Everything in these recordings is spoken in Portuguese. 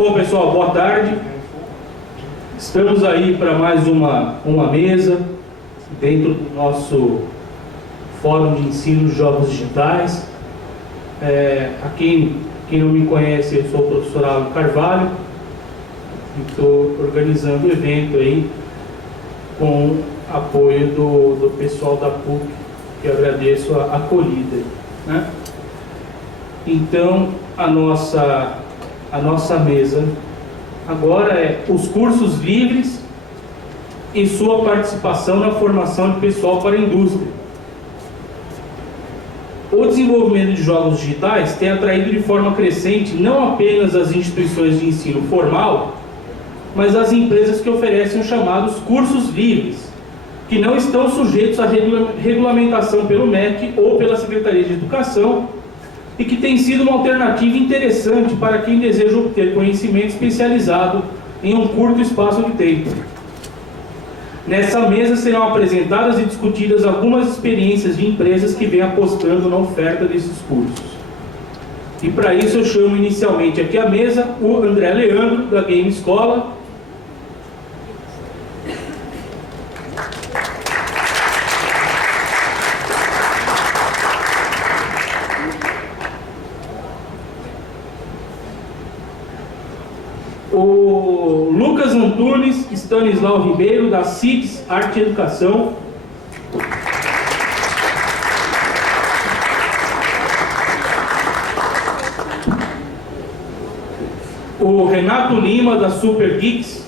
Bom, pessoal, boa tarde. Estamos aí para mais uma mesa dentro do nosso Fórum de Ensino de Jogos Digitais. A quem não me conhece, eu sou o professor Alan Carvalho e estou organizando o evento aí com apoio do pessoal da PUC, que eu agradeço a acolhida, né? Então, a nossa mesa agora é os cursos livres e sua participação na formação de pessoal para a indústria. O desenvolvimento de jogos digitais tem atraído de forma crescente não apenas as instituições de ensino formal, mas as empresas que oferecem os chamados cursos livres, que não estão sujeitos à regulamentação pelo MEC ou pela Secretaria de Educação, e que tem sido uma alternativa interessante para quem deseja obter conhecimento especializado em um curto espaço de tempo. Nessa mesa serão apresentadas e discutidas algumas experiências de empresas que vêm apostando na oferta desses cursos. E para isso eu chamo inicialmente aqui à mesa o André Leandro, da Game Escola. O Lucas Antunes Stanislau Ribeiro, da CIDS Arte e Educação. O Renato Lima, da Super Geeks.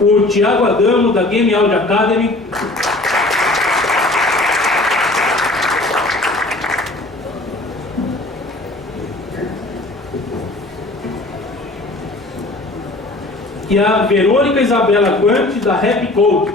O Thiago Adamo, da Game Audio Academy. E a Verônica Isabela Quante, da Rap Code.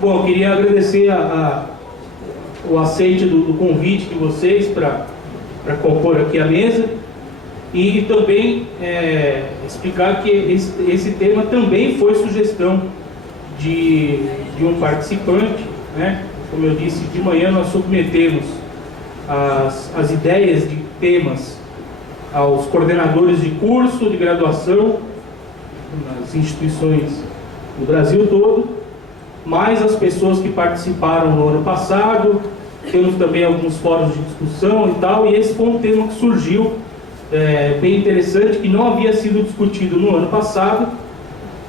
Bom, eu queria agradecer o aceite do convite de vocês para compor aqui a mesa. E também explicar que esse tema também foi sugestão de um participante, né? Como eu disse, de manhã nós submetemos as ideias de temas aos coordenadores de curso de graduação nas instituições do Brasil todo, mais as pessoas que participaram no ano passado. Temos também alguns fóruns de discussão e tal, e esse foi um tema que surgiu bem interessante, que não havia sido discutido no ano passado,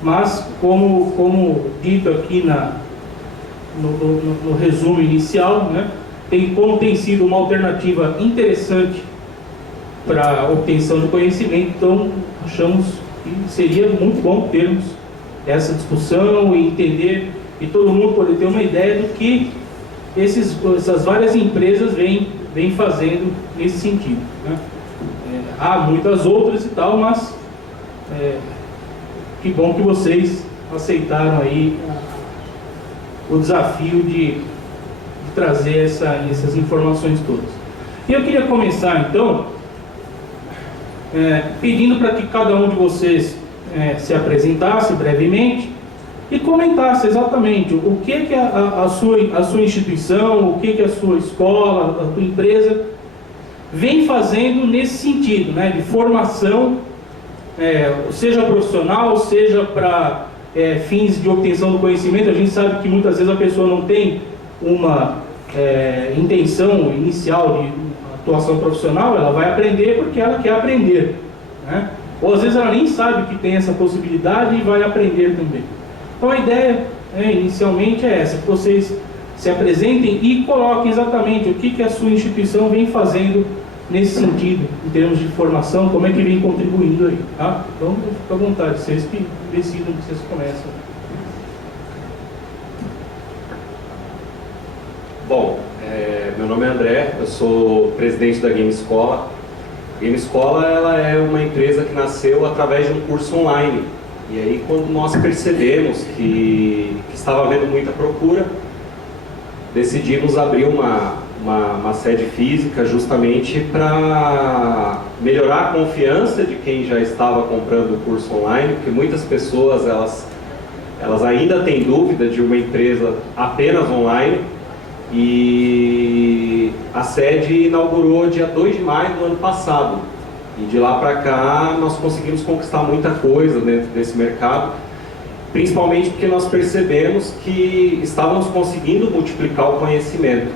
mas como dito aqui no resumo inicial, né, como tem sido uma alternativa interessante para a obtenção de conhecimento, então achamos que seria muito bom termos essa discussão e entender, e todo mundo poder ter uma ideia do que essas várias empresas vêm fazendo nesse sentido, né? Há muitas outras e tal, mas que bom que vocês aceitaram aí o desafio de trazer essas informações todas. E eu queria começar então pedindo para que cada um de vocês se apresentasse brevemente e comentasse exatamente o que a sua instituição, o que a sua escola, a sua empresa vem fazendo nesse sentido, né, de formação, seja profissional, seja para fins de obtenção do conhecimento. A gente sabe que muitas vezes a pessoa não tem uma intenção inicial de atuação profissional, ela vai aprender porque ela quer aprender, né? Ou às vezes ela nem sabe que tem essa possibilidade e vai aprender também. Então a ideia inicialmente é essa, que vocês se apresentem e coloquem exatamente o que a sua instituição vem fazendo nesse sentido, em termos de formação, como é que vem contribuindo aí, tá? Então, fica à vontade, vocês que decidam que vocês começam. Bom, meu nome é André, eu sou presidente da Game Escola. A Game Escola, ela é uma empresa que nasceu através de um curso online. E aí, quando nós percebemos que estava havendo muita procura, decidimos abrir uma sede física justamente para melhorar a confiança de quem já estava comprando o curso online, porque muitas pessoas elas ainda têm dúvida de uma empresa apenas online. E a sede inaugurou dia 2 de maio do ano passado. E de lá para cá nós conseguimos conquistar muita coisa dentro desse mercado, principalmente porque nós percebemos que estávamos conseguindo multiplicar o conhecimento.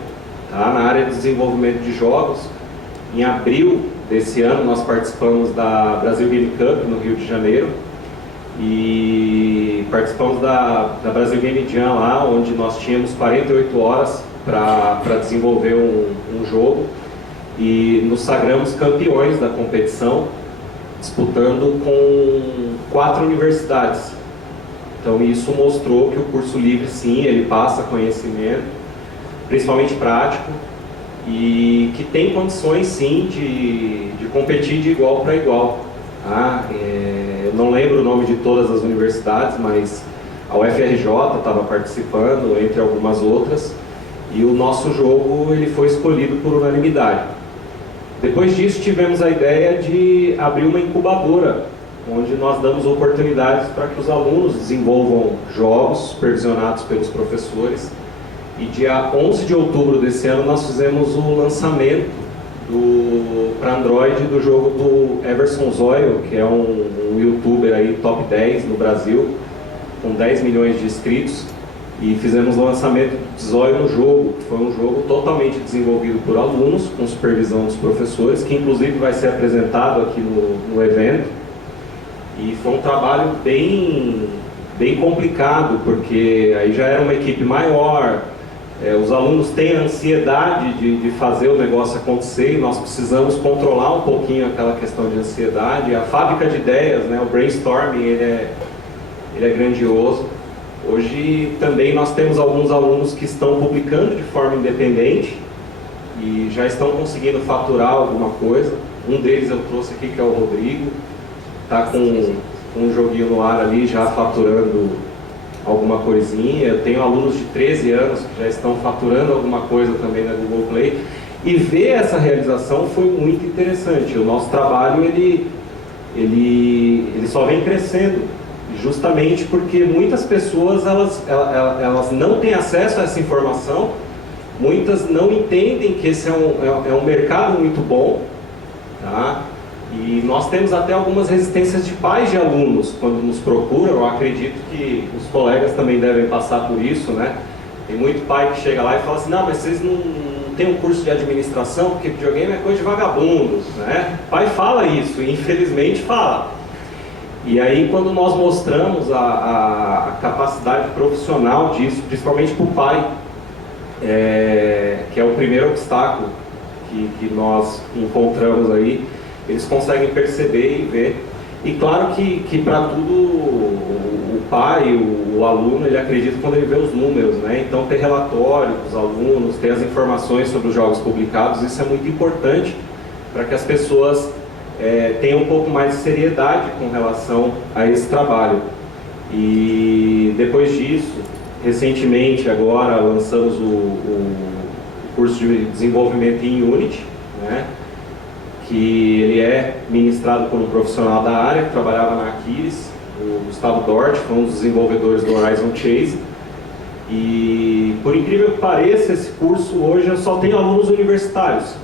Tá? Na área de desenvolvimento de jogos, em abril desse ano nós participamos da Brasil Game Cup no Rio de Janeiro e participamos da Brasil Game Jam lá, onde nós tínhamos 48 horas para desenvolver um jogo e nos sagramos campeões da competição, disputando com 4 universidades. Então isso mostrou que o curso livre, sim, ele passa conhecimento, principalmente prático, e que tem condições, sim, de competir de igual para igual. Tá? Eu não lembro o nome de todas as universidades, mas a UFRJ estava participando, entre algumas outras, e o nosso jogo ele foi escolhido por unanimidade. Depois disso tivemos a ideia de abrir uma incubadora, onde nós damos oportunidades para que os alunos desenvolvam jogos supervisionados pelos professores. E dia 11 de outubro desse ano nós fizemos o lançamento para Android do jogo do Everson Zoio, que é um youtuber aí top 10 no Brasil, com 10 milhões de inscritos. E fizemos o lançamento do Zoio no jogo, que foi um jogo totalmente desenvolvido por alunos, com supervisão dos professores, que inclusive vai ser apresentado aqui no evento. E foi um trabalho bem complicado, porque aí já era uma equipe maior, os alunos têm a ansiedade de fazer o negócio acontecer, e nós precisamos controlar um pouquinho aquela questão de ansiedade. A fábrica de ideias, né, o brainstorming, ele é grandioso. Hoje também nós temos alguns alunos que estão publicando de forma independente e já estão conseguindo faturar alguma coisa. Um deles eu trouxe aqui, que é o Rodrigo, está com um joguinho no ar ali, já faturando alguma coisinha. Eu tenho alunos de 13 anos que já estão faturando alguma coisa também na Google Play. E ver essa realização foi muito interessante. O nosso trabalho ele só vem crescendo, justamente porque muitas pessoas elas não têm acesso a essa informação, muitas não entendem que esse é um mercado muito bom, tá? E nós temos até algumas resistências de pais de alunos quando nos procuram. Eu acredito que os colegas também devem passar por isso, né? Tem muito pai que chega lá e fala assim: não, mas vocês não têm um curso de administração, porque videogame é coisa de vagabundos, né? O pai fala isso, e infelizmente fala. E aí, quando nós mostramos a capacidade profissional disso, principalmente para o pai, que é o primeiro obstáculo que nós encontramos aí, eles conseguem perceber e ver. E claro que para tudo o pai, o aluno, ele acredita quando ele vê os números, né? Então ter relatório dos alunos, ter as informações sobre os jogos publicados, isso é muito importante para que as pessoas tenham um pouco mais de seriedade com relação a esse trabalho. E depois disso, recentemente agora lançamos o curso de desenvolvimento em Unity, né? Que ele é ministrado por um profissional da área que trabalhava na Aquiles, o Gustavo Dort, foi um dos desenvolvedores do Horizon Chase. E por incrível que pareça, esse curso hoje eu só tenho alunos universitários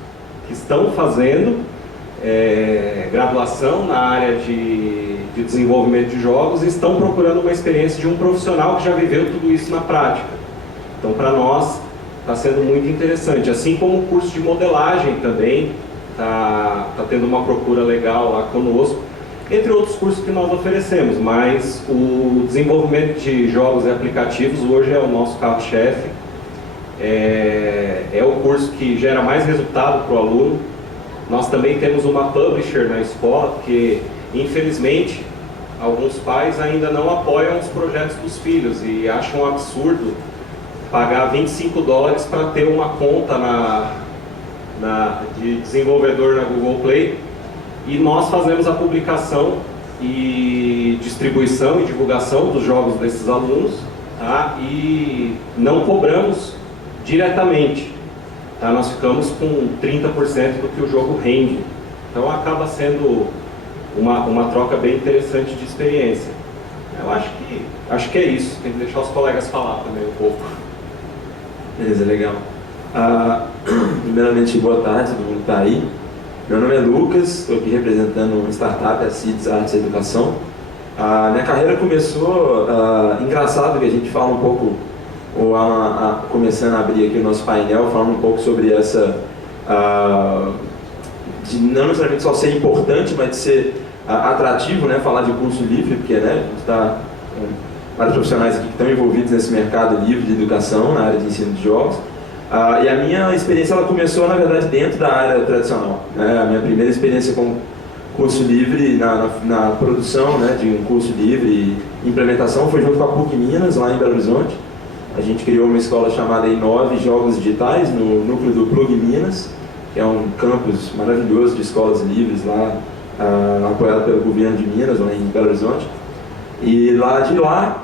que estão fazendo graduação na área de desenvolvimento de jogos e estão procurando uma experiência de um profissional que já viveu tudo isso na prática. Então, para nós, está sendo muito interessante. Assim como o curso de modelagem também está tendo uma procura legal lá conosco, entre outros cursos que nós oferecemos, mas o desenvolvimento de jogos e aplicativos hoje é o nosso carro-chefe. É o curso que gera mais resultado para o aluno. Nós também temos uma publisher na escola, porque infelizmente alguns pais ainda não apoiam os projetos dos filhos e acham um absurdo pagar $25 para ter uma conta de desenvolvedor na Google Play, e nós fazemos a publicação e distribuição e divulgação dos jogos desses alunos, tá? E não cobramos diretamente. Tá? Nós ficamos com 30% do que o jogo rende. Então acaba sendo uma troca bem interessante de experiência. Eu acho que é isso. Tem que deixar os colegas falar também um pouco. Beleza, legal. Primeiramente, boa tarde, todo mundo que está aí. Meu nome é Lucas, estou aqui representando uma startup, a CIDS Artes e Educação. A minha carreira começou, engraçado que a gente fala um pouco, começando a abrir aqui o nosso painel, falando um pouco sobre essa, de não necessariamente só ser importante, mas de ser atrativo, né, falar de curso livre, porque né, a gente está com vários profissionais aqui que estão envolvidos nesse mercado livre de educação, na área de ensino de jogos. E a minha experiência ela começou, na verdade, dentro da área tradicional. Né? A minha primeira experiência com curso livre, na produção, né, de um curso livre e implementação, foi junto com a PUC Minas, lá em Belo Horizonte. A gente criou uma escola chamada Inove Jogos Digitais, no núcleo do Plug Minas, que é um campus maravilhoso de escolas livres lá, apoiado pelo governo de Minas, lá em Belo Horizonte. E de lá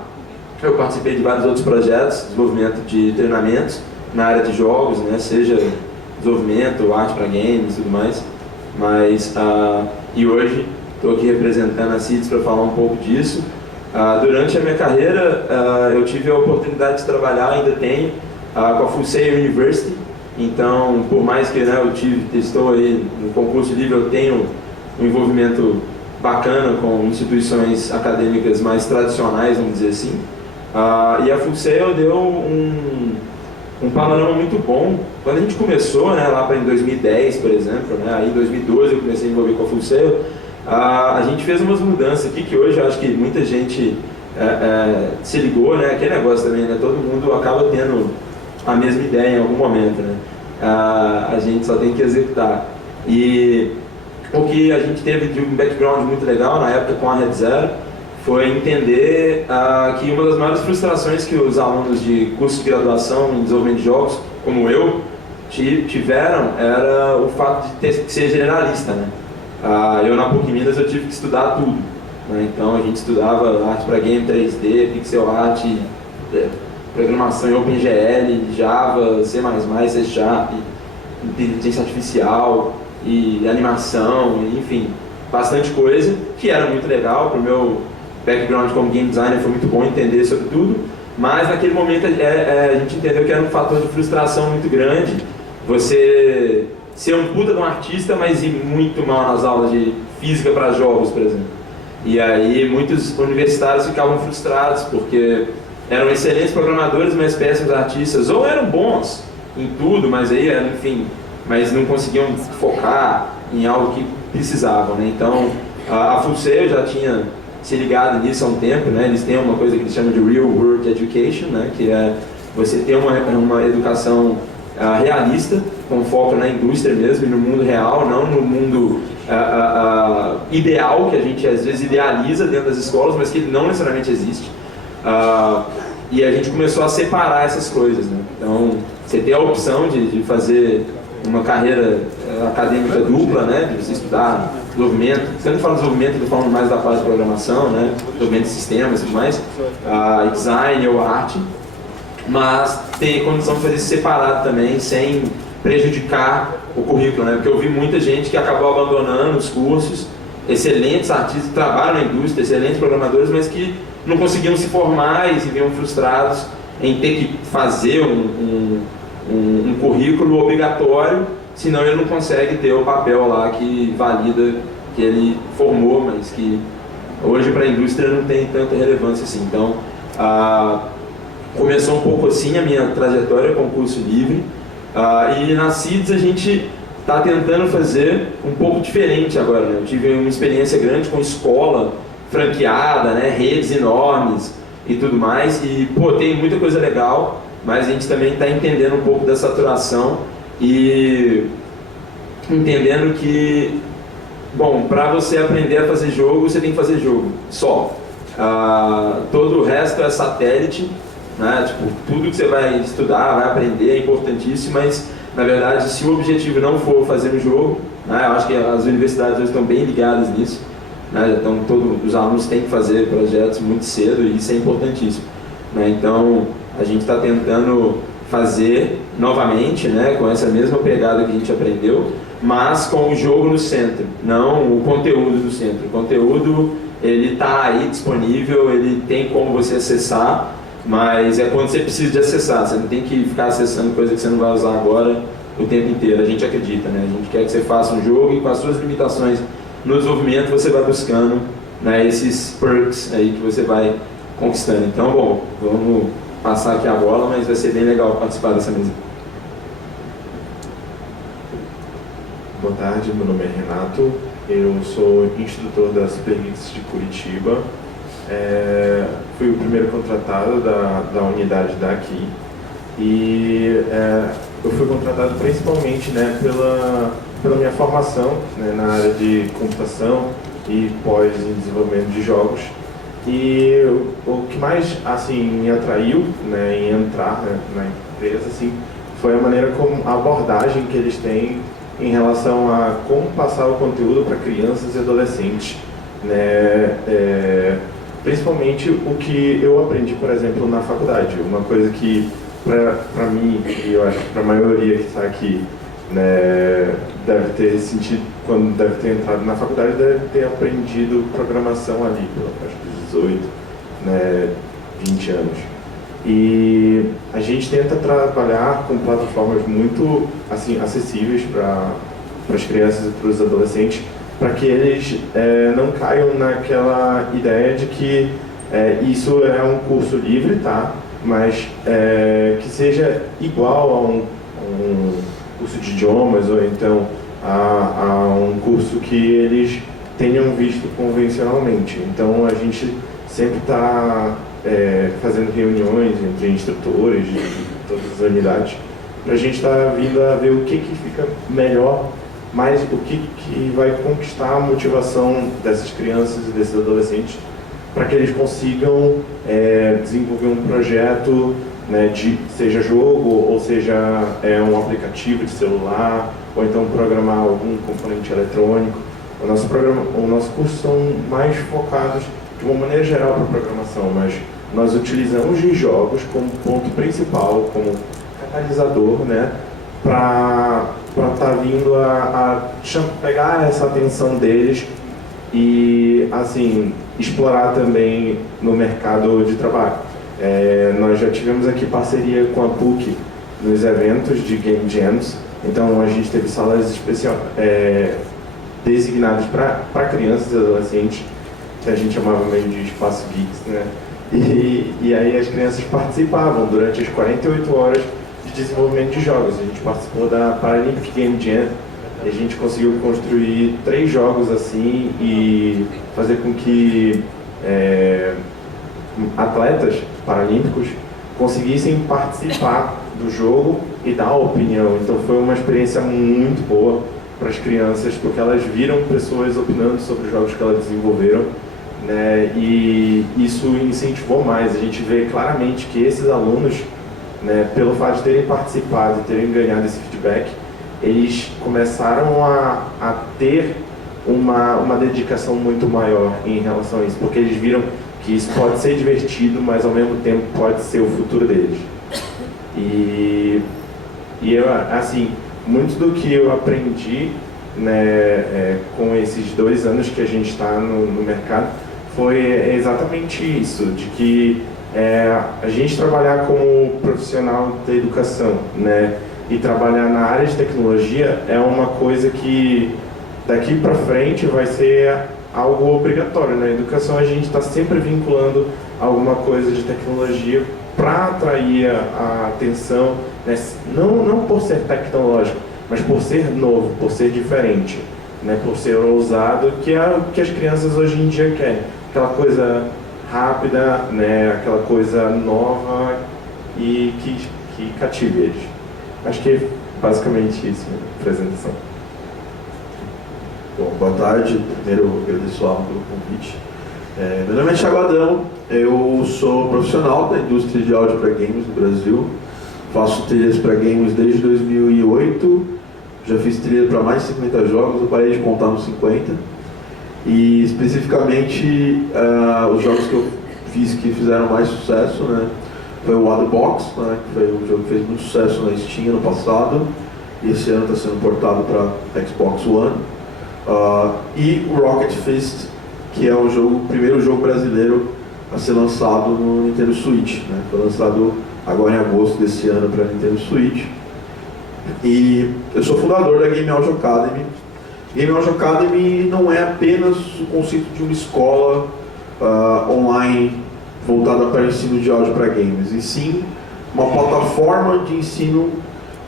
eu participei de vários outros projetos, desenvolvimento de treinamentos na área de jogos, né, seja desenvolvimento, arte para games e tudo mais. E hoje estou aqui representando a CIDS para falar um pouco disso. Durante a minha carreira eu tive a oportunidade de trabalhar, ainda tenho, com a Full Sail University. Então, por mais que né, estou aí no concurso livre, eu tenho um envolvimento bacana com instituições acadêmicas mais tradicionais, vamos dizer assim. E a Full Sail deu um panorama muito bom. Quando a gente começou, né, lá para em 2010, por exemplo, né, aí em 2012 eu comecei a envolver com a Full Sail, a gente fez umas mudanças aqui que hoje eu acho que muita gente se ligou, né, aquele negócio também, né, todo mundo acaba tendo a mesma ideia em algum momento, né, a gente só tem que executar. E o que a gente teve de um background muito legal na época com a Red Zero foi entender que uma das maiores frustrações que os alunos de curso de graduação em desenvolvimento de jogos, como eu, tiveram era o fato de ter que ser generalista, né? Eu na PUC Minas eu tive que estudar tudo, né? Então a gente estudava arte para game 3D, pixel art, programação em OpenGL, Java, C++, C Sharp, inteligência artificial e animação, enfim, bastante coisa que era muito legal. Para o meu background como game designer foi muito bom entender sobre tudo, mas naquele momento a gente entendeu que era um fator de frustração muito grande você ser um puta de um artista, mas ir muito mal nas aulas de física para jogos, por exemplo. E aí muitos universitários ficavam frustrados porque eram excelentes programadores, mas péssimos artistas, ou eram bons em tudo, mas aí, enfim, mas não conseguiam focar em algo que precisavam, né? Então a Full Sail já tinha se ligado nisso há um tempo, né? Eles têm uma coisa que eles chamam de Real World Education, né? Que é você ter uma educação realista, com foco na indústria mesmo, e no mundo real, não no mundo ideal, que a gente às vezes idealiza dentro das escolas, mas que não necessariamente existe. E a gente começou a separar essas coisas, né? Então, você tem a opção de fazer uma carreira acadêmica dupla, né? De você estudar desenvolvimento. Quando eu falo desenvolvimento, eu estou falando mais da parte de programação, né? Desenvolvimento de sistemas e tudo mais, design ou arte. Mas tem condição de fazer isso separado também, sem prejudicar o currículo, né? Porque eu vi muita gente que acabou abandonando os cursos, excelentes artistas, trabalham na indústria, excelentes programadores, mas que não conseguiam se formar e se viam frustrados em ter que fazer um currículo obrigatório, senão ele não consegue ter o papel lá que valida que ele formou, mas que hoje para a indústria não tem tanta relevância assim. Então, começou um pouco assim a minha trajetória com o curso livre, e na CIDS a gente está tentando fazer um pouco diferente agora, né? Eu tive uma experiência grande com escola franqueada, né? Redes enormes e tudo mais, e tem muita coisa legal, mas a gente também está entendendo um pouco da saturação e entendendo que, bom, para você aprender a fazer jogo, você tem que fazer jogo, só. Todo o resto é satélite, né? Tipo, tudo que você vai estudar, vai aprender é importantíssimo, mas na verdade, se o objetivo não for fazer um jogo, né? Eu acho que as universidades hoje estão bem ligadas nisso, né? Então todos os alunos têm que fazer projetos muito cedo e isso é importantíssimo, né? Então a gente está tentando fazer novamente, né, com essa mesma pegada que a gente aprendeu, mas com o jogo no centro, não o conteúdo no centro. O conteúdo, ele está aí disponível, ele tem como você acessar, mas é quando você precisa de acessar, você não tem que ficar acessando coisa que você não vai usar agora o tempo inteiro. A gente acredita, né? A gente quer que você faça um jogo e com as suas limitações no desenvolvimento você vai buscando, né, esses perks aí que você vai conquistando. Então, bom, vamos passar aqui a bola, mas vai ser bem legal participar dessa mesa. Boa tarde, meu nome é Renato, eu sou instrutor da Super Geeks de Curitiba, fui o primeiro contratado da unidade daqui e eu fui contratado principalmente, né, pela minha formação, né, na área de computação e pós em desenvolvimento de jogos. E o que mais assim me atraiu, né, em entrar, né, na empresa assim, foi a maneira como a abordagem que eles têm em relação a como passar o conteúdo para crianças e adolescentes, né, principalmente o que eu aprendi, por exemplo, na faculdade. Uma coisa que para mim, e eu acho que para a maioria que está aqui, né, deve ter sentido, quando deve ter entrado na faculdade, deve ter aprendido programação ali, pela faixa dos 18, né, 20 anos. E a gente tenta trabalhar com plataformas muito assim, acessíveis para as crianças e para os adolescentes, para que eles não caiam naquela ideia de que isso é um curso livre, tá? Mas que seja igual a um curso de idiomas ou então a um curso que eles tenham visto convencionalmente. Então a gente sempre está fazendo reuniões entre instrutores de todas as unidades para a gente estar vindo a ver o que fica melhor, mas o que vai conquistar a motivação dessas crianças e desses adolescentes para que eles consigam desenvolver um projeto, né, seja jogo, ou seja um aplicativo de celular, ou então programar algum componente eletrônico. O nosso curso são mais focados de uma maneira geral para a programação, mas nós utilizamos de jogos como ponto principal, como catalisador, né, para estar vindo a pegar essa atenção deles e assim explorar também no mercado de trabalho. Nós já tivemos aqui parceria com a PUC nos eventos de Game Jams, então a gente teve salas especiais designadas para crianças e adolescentes, que a gente chamava mesmo de espaço geeks, né? E aí as crianças participavam durante as 48 horas de desenvolvimento de jogos. A gente participou da Paralympic Game Jam e a gente conseguiu construir 3 jogos assim e fazer com que atletas paralímpicos conseguissem participar do jogo e dar opinião. Então foi uma experiência muito boa para as crianças, porque elas viram pessoas opinando sobre os jogos que elas desenvolveram, né, e isso incentivou mais. A gente vê claramente que esses alunos, né, pelo fato de terem participado e terem ganhado esse feedback, eles começaram a ter uma dedicação muito maior em relação a isso, porque eles viram que isso pode ser divertido, mas ao mesmo tempo pode ser o futuro deles. E assim, muito do que eu aprendi, né, com esses 2 anos que a gente está no mercado foi exatamente isso, de que a gente trabalhar como profissional da educação, né, e trabalhar na área de tecnologia é uma coisa que daqui para frente vai ser algo obrigatório. Na educação a gente está sempre vinculando alguma coisa de tecnologia para atrair a atenção, né, não por ser tecnológico, mas por ser novo, por ser diferente, né, por ser ousado, que é o que as crianças hoje em dia querem. Aquela coisa rápida, né, aquela coisa nova e que cative eles. Acho que é basicamente isso, né, a apresentação. Bom, boa tarde. Primeiro, agradeço ao Alan pelo convite. Meu nome é Thiago Adão, eu sou profissional da indústria de áudio para games no Brasil. Faço trilhas para games desde 2008, já fiz trilha para mais de 50 jogos, eu parei de contar nos 50. E especificamente os jogos que eu fiz que fizeram mais sucesso, né? foi o Waterbox, né, que foi um jogo que fez muito sucesso na Steam no passado, e esse ano está sendo portado para Xbox One. E o Rocket Fist, que é o primeiro jogo brasileiro a ser lançado no Nintendo Switch, né? Foi lançado agora em agosto desse ano para Nintendo Switch. E eu sou fundador da Game Audio Academy. Game Audio Academy não é apenas o conceito de uma escola online voltada para ensino de áudio para games, e sim uma plataforma de ensino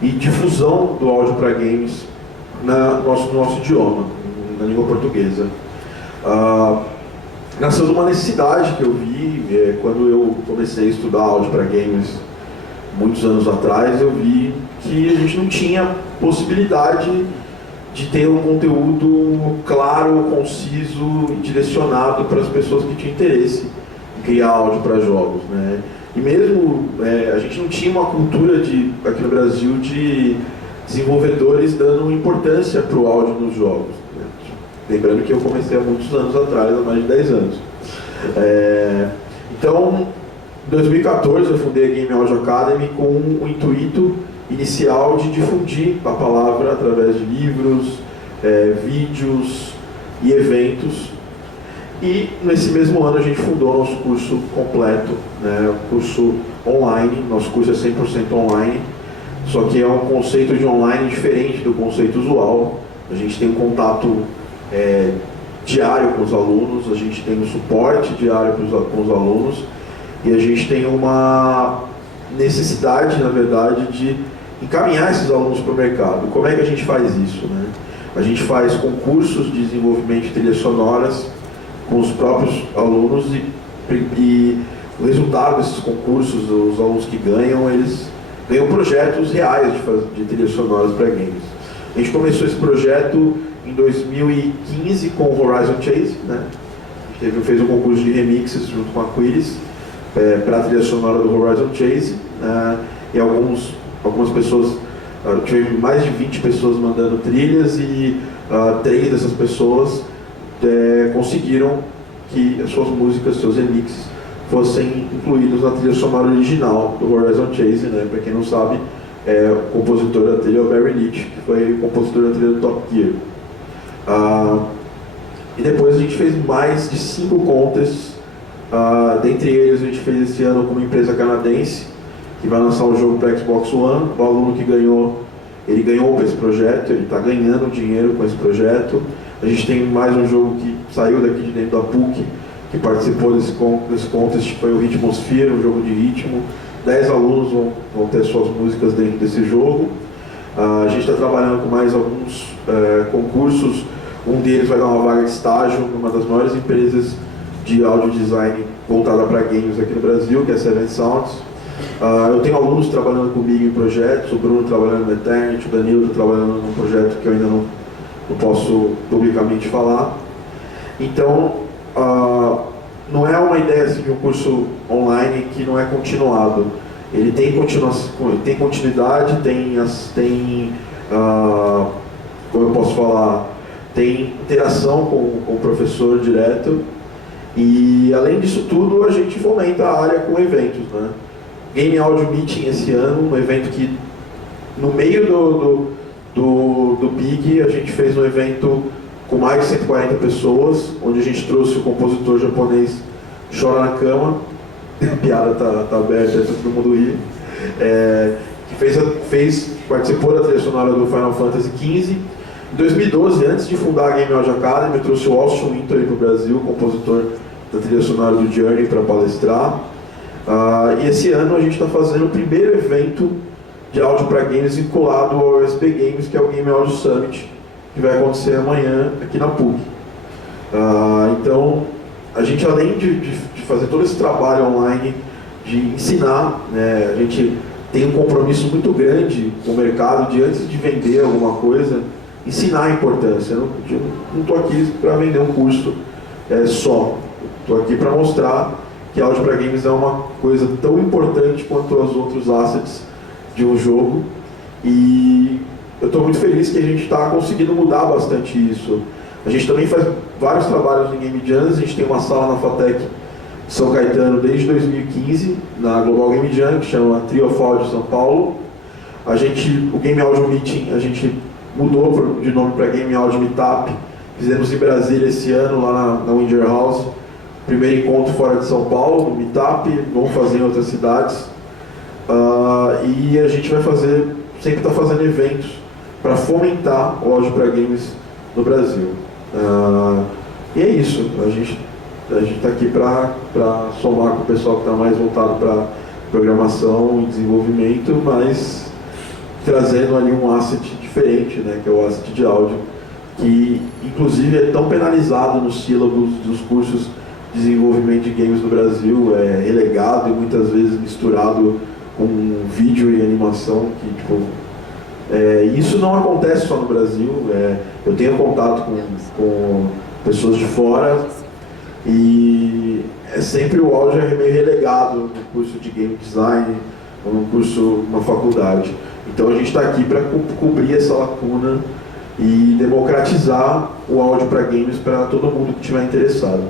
e difusão do áudio para games no nosso idioma, na língua portuguesa. Nasceu de uma necessidade que eu vi quando eu comecei a estudar áudio para games muitos anos atrás. Eu vi que a gente não tinha possibilidade de ter um conteúdo claro, conciso e direcionado para as pessoas que tinham interesse em criar áudio para jogos, né? E mesmo a gente não tinha uma cultura aqui no Brasil de desenvolvedores dando importância para o áudio nos jogos, né? Lembrando que eu comecei há muitos anos atrás, há mais de 10 anos. Então, em 2014 eu fundei a Game Audio Academy com o intuito inicial de difundir a palavra através de livros, vídeos e eventos. E nesse mesmo ano a gente fundou nosso curso completo, né, o curso online. Nosso curso é 100% online, só que é um conceito de online diferente do conceito usual. A gente tem um contato diário com os alunos, a gente tem um suporte diário com os alunos, e a gente tem uma necessidade, na verdade, de encaminhar esses alunos para o mercado. Como é que a gente faz isso, né? A gente faz concursos de desenvolvimento de trilhas sonoras com os próprios alunos, e o resultado desses concursos, os alunos que ganham, eles ganham projetos reais de trilhas sonoras para games. A gente começou esse projeto em 2015 com o Horizon Chase, né? A gente fez um concurso de remixes junto com a Quiris para a trilha sonora do Horizon Chase, e algumas pessoas, tive mais de 20 pessoas mandando trilhas, e 3 dessas pessoas conseguiram que as suas músicas, seus remixes, fossem incluídos na trilha sonora original do Horizon Chase, né? Para quem não sabe, o compositor da trilha é o Barry Leach, que foi o compositor da trilha do Top Gear. E depois a gente fez mais de 5 contests, dentre eles a gente fez esse ano com uma empresa canadense que vai lançar um jogo para Xbox One. O aluno que ganhou, ele ganhou para esse projeto, ele está ganhando dinheiro com esse projeto. A gente tem mais um jogo que saiu daqui de dentro da PUC, que participou desse contest, que foi o Ritmosphere, um jogo de ritmo. 10 alunos vão ter suas músicas dentro desse jogo. A gente está trabalhando com mais alguns concursos. Um deles vai dar uma vaga de estágio numa das maiores empresas de audio design voltada para games aqui no Brasil, que é a Seven Sounds. Eu tenho alunos trabalhando comigo em projetos, o Bruno trabalhando no Eternity, o Danilo está trabalhando num projeto que eu ainda não posso publicamente falar. Então, não é uma ideia assim, de um curso online que não é continuado. Ele tem continuidade, como eu posso falar, tem interação com o professor direto, e além disso tudo a gente fomenta a área com eventos, né? Game Audio Meeting esse ano, um evento que no meio do PIG a gente fez um evento com mais de 140 pessoas, onde a gente trouxe o compositor japonês Chora na Cama, a piada tá aberta, todo mundo ri, que participou da trilha sonora do Final Fantasy XV. Em 2012, antes de fundar a Game Audio Academy, eu trouxe o Austin Wintory para o Brasil, compositor da trilha sonora do Journey, para palestrar. E esse ano a gente está fazendo o primeiro evento de áudio para games vinculado ao USB Games, que é o Game Audio Summit, que vai acontecer amanhã aqui na PUC. Então, a gente, além de fazer todo esse trabalho online, de ensinar, né, a gente tem um compromisso muito grande com o mercado de, antes de vender alguma coisa, ensinar a importância. Eu não estou aqui para vender um curso só. Estou aqui para mostrar que áudio para games é uma coisa tão importante quanto os outros assets de um jogo. E eu estou muito feliz que a gente está conseguindo mudar bastante isso. A gente também faz vários trabalhos em Game Jams. A gente tem uma sala na FATEC São Caetano desde 2015, na Global Game Jam, que chama Trio of Audio São Paulo. O Game Audio Meeting, a gente mudou de nome para Game Audio Meetup. Fizemos em Brasília esse ano, lá na Windsor House. Primeiro encontro fora de São Paulo, no Meetup, vamos fazer em outras cidades. E a gente vai sempre está fazendo eventos para fomentar o áudio para games no Brasil. E é isso, a gente está aqui para somar com o pessoal que está mais voltado para programação e desenvolvimento, mas trazendo ali um asset diferente, né, que é o asset de áudio, que inclusive é tão penalizado nos sílabos dos cursos de desenvolvimento de games no Brasil, é relegado e muitas vezes misturado com vídeo e animação, que tipo, isso não acontece só no Brasil. Eu tenho contato com pessoas de fora e sempre o áudio é meio relegado no curso de game design ou no curso, numa faculdade. Então a gente está aqui para cobrir essa lacuna e democratizar o áudio para games para todo mundo que estiver interessado.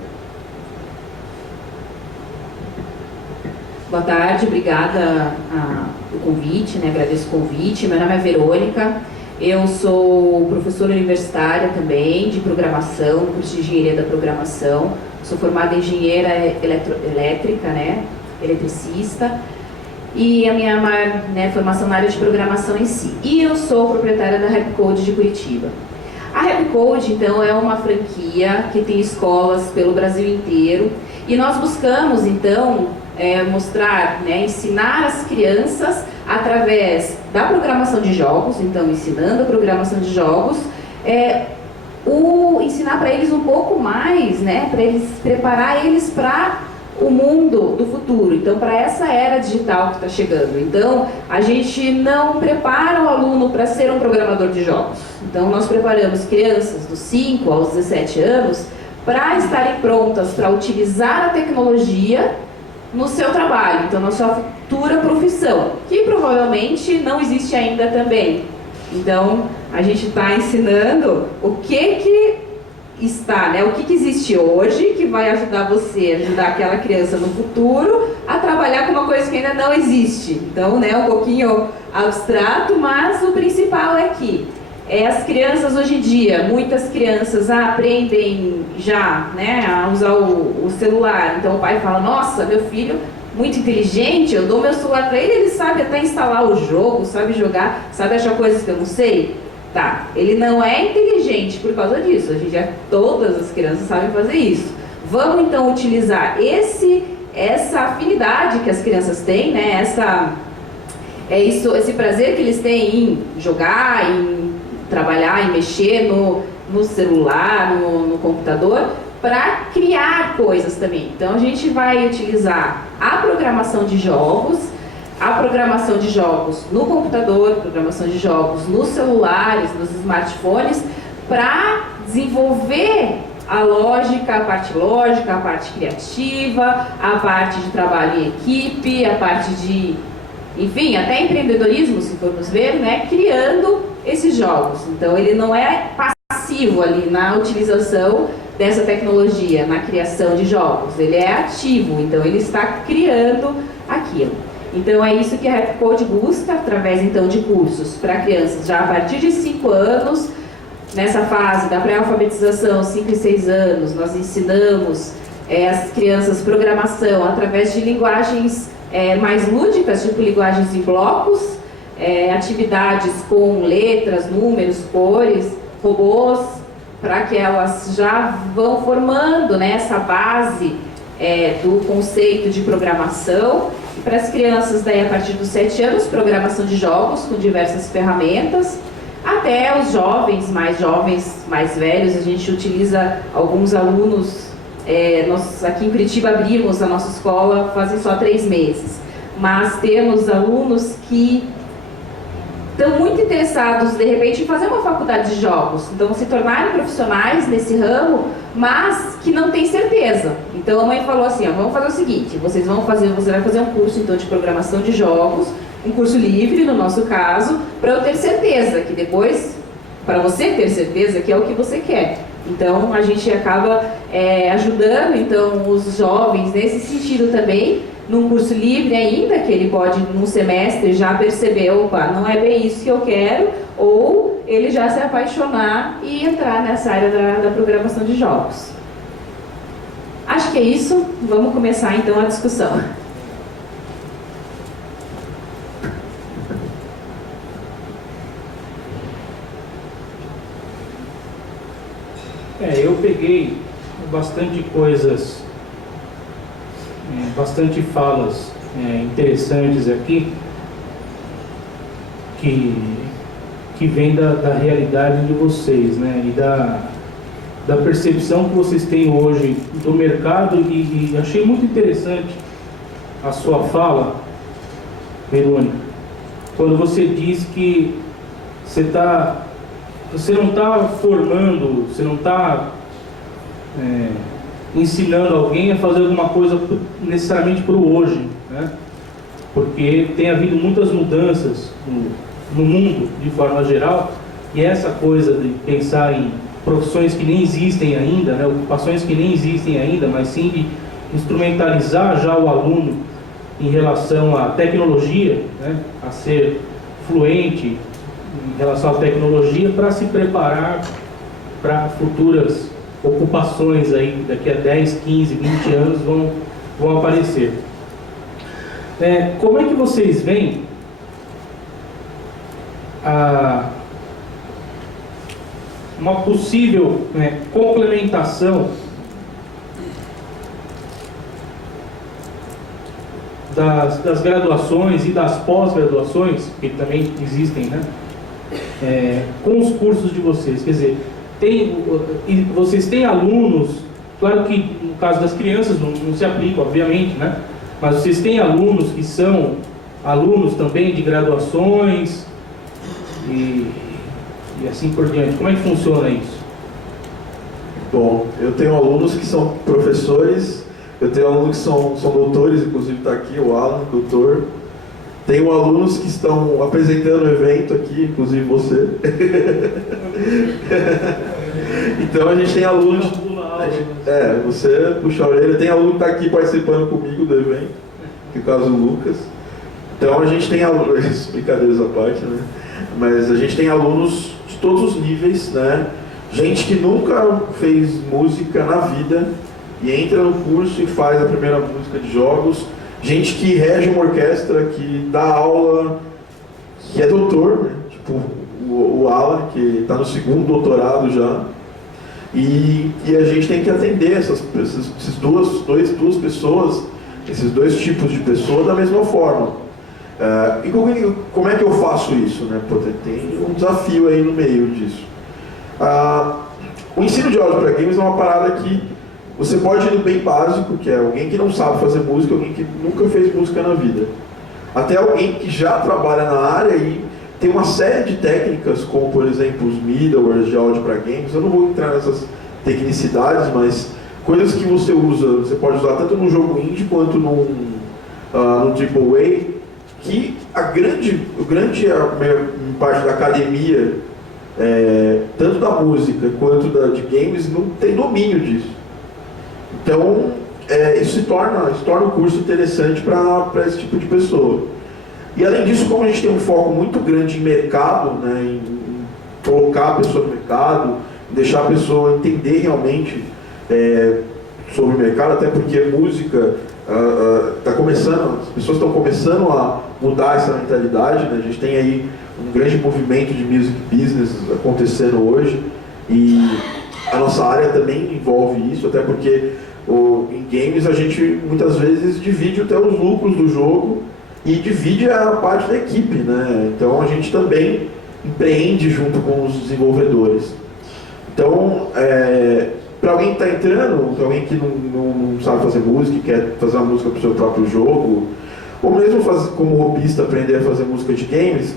Boa tarde, obrigada pelo convite, né? Agradeço o convite. Meu nome é Verônica, eu sou professora universitária também de programação, curso de engenharia da programação. Sou formada em engenheira elétrica, né? Eletricista. E a minha maior, né, formação na área de programação em si. E eu sou proprietária da Rapcode de Curitiba. A Rapcode, então, é uma franquia que tem escolas pelo Brasil inteiro. E nós buscamos, então, mostrar, né, ensinar as crianças através da programação de jogos, então ensinando a programação de jogos, ensinar para eles um pouco mais, né, para eles preparar eles para o mundo do futuro, então para essa era digital que está chegando. Então a gente não prepara o aluno para ser um programador de jogos, então nós preparamos crianças dos 5 aos 17 anos para estarem prontas para utilizar a tecnologia no seu trabalho, então na sua futura profissão, que provavelmente não existe ainda também. Então a gente está ensinando o que está, né, o que existe hoje, que vai ajudar você, ajudar aquela criança no futuro a trabalhar com uma coisa que ainda não existe. Então, né, um pouquinho abstrato, mas o principal é que as crianças hoje em dia, muitas crianças aprendem já, né, a usar o celular. Então o pai fala, nossa, meu filho muito inteligente, eu dou meu celular para ele, ele sabe até instalar o jogo, sabe jogar, sabe achar coisas que eu não sei. Tá, ele não é inteligente por causa disso, todas as crianças sabem fazer isso. Vamos então utilizar essa afinidade que as crianças têm, né, esse prazer que eles têm em jogar, em trabalhar, em mexer no celular, no computador, para criar coisas também. Então a gente vai utilizar a programação de jogos no computador, programação de jogos nos celulares, nos smartphones, para desenvolver a lógica, a parte criativa, a parte de trabalho em equipe, a parte de, enfim, até empreendedorismo, se formos ver, né, criando esses jogos. Então ele não é passivo ali na utilização dessa tecnologia, na criação de jogos, ele é ativo, então ele está criando aquilo. Então é isso que a Rapcode busca, através então de cursos para crianças já a partir de 5 anos, nessa fase da pré-alfabetização, 5 e 6 anos, nós ensinamos as crianças programação através de linguagens mais lúdicas, tipo linguagens em blocos, atividades com letras, números, cores, robôs, para que elas já vão formando, né, essa base do conceito de programação. E para as crianças daí a partir dos 7 anos, programação de jogos com diversas ferramentas, até os jovens, mais velhos, a gente utiliza alguns alunos, nós aqui em Curitiba abrimos a nossa escola fazem só 3 meses, mas temos alunos que estão muito interessados, de repente, em fazer uma faculdade de jogos, então se tornarem profissionais nesse ramo, mas que não tem certeza. Então a mãe falou assim, vamos fazer o seguinte, você vai fazer um curso então de programação de jogos, um curso livre no nosso caso, para eu ter certeza que depois, para você ter certeza que é o que você quer. Então, a gente acaba ajudando então, os jovens nesse sentido também, num curso livre ainda, que ele pode, num semestre, já perceber, opa, não é bem isso que eu quero, ou ele já se apaixonar e entrar nessa área da programação de jogos. Acho que é isso. Vamos começar então a discussão. Eu peguei bastante coisas, bastante falas interessantes aqui, que vem da realidade de vocês, né? E da percepção que vocês têm hoje do mercado, e achei muito interessante a sua fala, Verônica, quando você diz que você não está formando, você não está ensinando alguém a fazer alguma coisa necessariamente para o hoje, né? Porque tem havido muitas mudanças no mundo de forma geral, e essa coisa de pensar em profissões que nem existem ainda, né? Ocupações que nem existem ainda, mas sim de instrumentalizar já o aluno em relação à tecnologia, né? A ser fluente em relação à tecnologia para se preparar para futuras ocupações aí, daqui a 10, 15, 20 anos vão aparecer. Como é que vocês veem uma possível complementação das graduações e das pós-graduações, que também existem, né? Com os cursos de vocês? Quer dizer, vocês têm alunos, claro que no caso das crianças não se aplica, obviamente, né? Mas vocês têm alunos que são alunos também de graduações e assim por diante. Como é que funciona isso? Bom, eu tenho alunos que são professores, eu tenho alunos que são doutores, inclusive está aqui o Alan, doutor. Tenho alunos que estão apresentando o evento aqui, inclusive você. Então a gente tem alunos... você puxa a orelha. Tem aluno que está aqui participando comigo do evento, que é o caso do Lucas. Então a gente tem alunos... Brincadeiras à parte, né? Mas a gente tem alunos de todos os níveis, né? Gente que nunca fez música na vida e entra no curso e faz a primeira música de jogos. Gente que rege uma orquestra, que dá aula, que é doutor, né? Tipo o Alan, que está no 2º doutorado já. E a gente tem que atender essas duas pessoas, esses dois tipos de pessoa da mesma forma. E como é que eu faço isso, né? Tem um desafio aí no meio disso. O ensino de áudio para games é uma parada que você pode ir do bem básico, que é alguém que não sabe fazer música, alguém que nunca fez música na vida, até alguém que já trabalha na área e tem uma série de técnicas, como por exemplo os middlewares de áudio para games. Eu não vou entrar nessas tecnicidades, mas coisas que você pode usar tanto num jogo indie quanto num AAA, que a grande parte da academia, tanto da música quanto de games, não tem domínio disso. Então, isso se torna um curso interessante para esse tipo de pessoa. E além disso, como a gente tem um foco muito grande em mercado, né, em colocar a pessoa no mercado, deixar a pessoa entender realmente sobre o mercado, até porque música está começando, as pessoas estão começando a mudar essa mentalidade, né? A gente tem aí um grande movimento de music business acontecendo hoje, e a nossa área também envolve isso, até porque em games a gente muitas vezes divide até os lucros do jogo e divide a parte da equipe, né? Então a gente também empreende junto com os desenvolvedores. Então, para alguém que está entrando, para alguém que não sabe fazer música e quer fazer uma música para o seu próprio jogo, ou mesmo como hobbyista aprender a fazer música de games,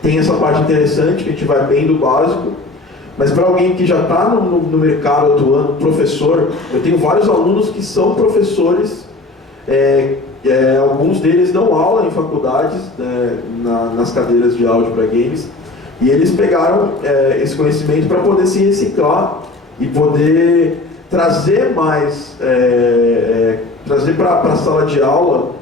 tem essa parte interessante que a gente vai bem do básico. Mas para alguém que já está no mercado atuando, professor, eu tenho vários alunos que são professores, alguns deles dão aula em faculdades, nas cadeiras de áudio para games, e eles pegaram esse conhecimento para poder se reciclar e poder trazer mais, trazer para a sala de aula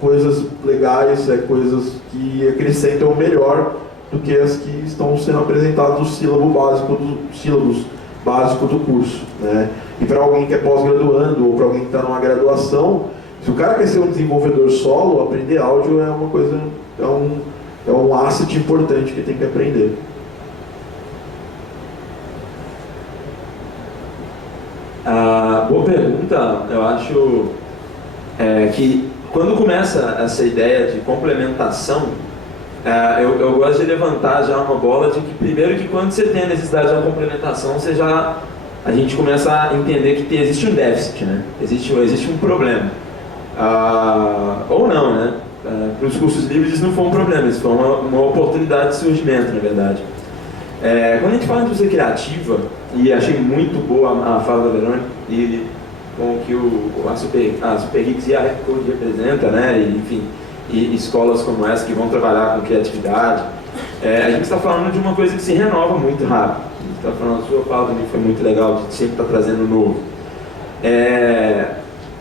coisas legais, coisas que acrescentam melhor do que as que estão sendo apresentadas no sílabus básico do curso, né? E para alguém que é pós-graduando ou para alguém que está numa graduação, se o cara quer ser um desenvolvedor solo, aprender áudio é uma coisa, é um asset importante que tem que aprender. Boa pergunta. Eu acho que quando começa essa ideia de complementação, eu gosto de levantar já uma bola de que, primeiro, que quando você tem a necessidade de uma complementação, a gente começa a entender que existe um déficit, né? Existe um problema. Ou não, né? Para os cursos livres isso não foi um problema, isso foi uma oportunidade de surgimento, na verdade. Quando a gente fala de indústria criativa, e achei muito boa a fala da Verônica, e com o que a Super Geeks e a Recode representa, né? E, enfim, e escolas como essa que vão trabalhar com criatividade, a gente está falando de uma coisa que se renova muito rápido. A gente está falando, a sua fala também foi muito legal, de sempre estar trazendo novo.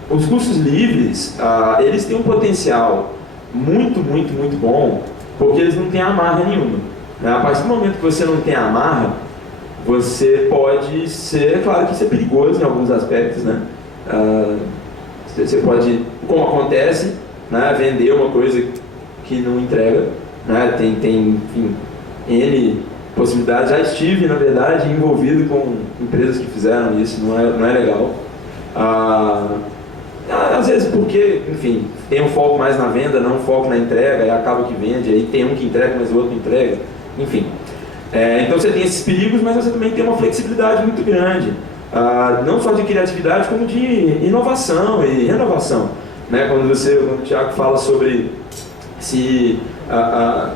Os cursos livres, eles têm um potencial muito, muito, muito bom, porque eles não têm amarra nenhuma. A partir do momento que você não tem amarra, você pode ser, claro que isso é perigoso em alguns aspectos, né? Você pode, como acontece, né, vender uma coisa que não entrega, né? Tem enfim, N possibilidades. Já estive, na verdade, envolvido com empresas que fizeram isso, não é legal. Às vezes porque, enfim, tem um foco mais na venda, não um foco na entrega, e acaba que vende, aí tem um que entrega, mas o outro não entrega, enfim. Então você tem esses perigos, mas você também tem uma flexibilidade muito grande, não só de criatividade, como de inovação e renovação, né? Quando o Thiago fala sobre se dar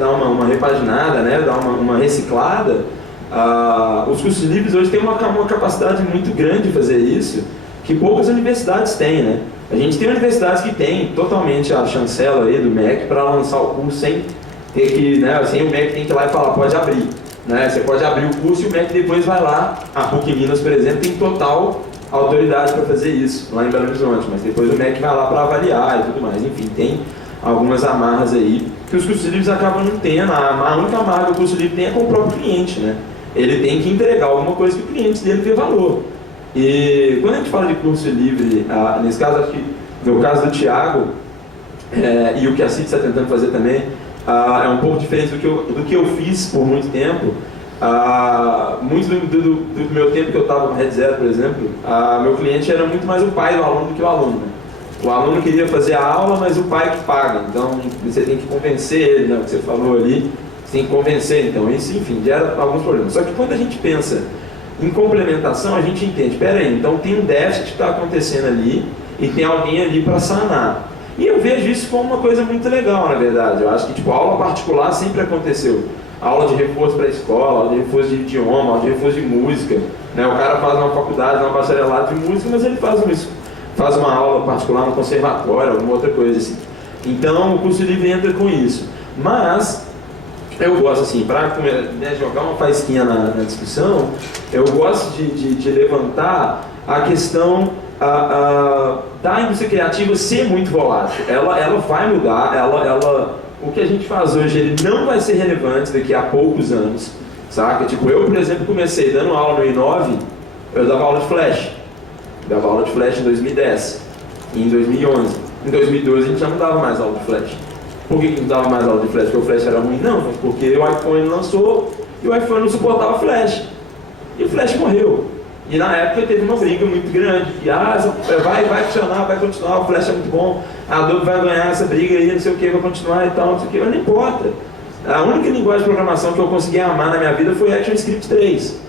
uma repaginada, né? Dar uma reciclada, os cursos livres hoje têm uma capacidade muito grande de fazer isso, que poucas universidades têm, né? A gente tem universidades que têm totalmente a chancela aí do MEC para lançar o curso sem ter que, né, assim, o MEC tem que ir lá e falar, pode abrir, né? Você pode abrir o curso e o MEC depois vai lá. A PUC Minas, por exemplo, tem total autoridade para fazer isso, lá em Belo Horizonte, mas depois o MEC vai lá para avaliar e tudo mais. Enfim, tem algumas amarras aí que os cursos livres acabam não tendo. A única amarra que o curso livre tem é com o próprio cliente, né? Ele tem que entregar alguma coisa que o cliente dele vê valor. E quando a gente fala de curso livre, nesse caso, acho que no caso do Thiago, e o que a CIT está tentando fazer também, é um pouco diferente do que eu fiz por muito tempo. Muito do meu tempo que eu estava com Red Zero, por exemplo, meu cliente era muito mais o pai do aluno do que o aluno, né? O aluno queria fazer a aula, mas o pai que paga, então você tem que convencer ele, né? O que você falou ali, você tem que convencer, então isso, enfim, gera alguns problemas. Só que quando a gente pensa em complementação, a gente entende, peraí, então tem um déficit que está acontecendo ali e tem alguém ali para sanar. E eu vejo isso como uma coisa muito legal, na verdade. Eu acho que, tipo, a aula particular sempre aconteceu. Aula de reforço para a escola, aula de reforço de idioma, aula de reforço de música, né? O cara faz uma faculdade, uma bacharelado de música, mas ele faz uma aula particular no conservatório, alguma outra coisa assim. Então, o curso livre entra com isso. Mas eu gosto, assim, para jogar uma faísquinha na discussão, eu gosto de levantar a questão da indústria criativa ser muito volátil. Ela vai mudar, o que a gente faz hoje ele não vai ser relevante daqui a poucos anos, saca? Tipo, eu, por exemplo, comecei dando aula no I9, eu dava aula de Flash. Eu dava aula de Flash em 2010 e em 2011. Em 2012 a gente já não dava mais aula de Flash. Por que não dava mais aula de Flash? Porque o Flash era ruim? Não, mas porque o iPhone lançou e o iPhone não suportava Flash. E o Flash morreu. E na época teve uma briga muito grande, que vai funcionar, vai continuar, o Flash é muito bom, a Adobe vai ganhar essa briga aí, não sei o que, vai continuar e tal, não sei o que, mas não importa. A única linguagem de programação que eu consegui amar na minha vida foi ActionScript 3.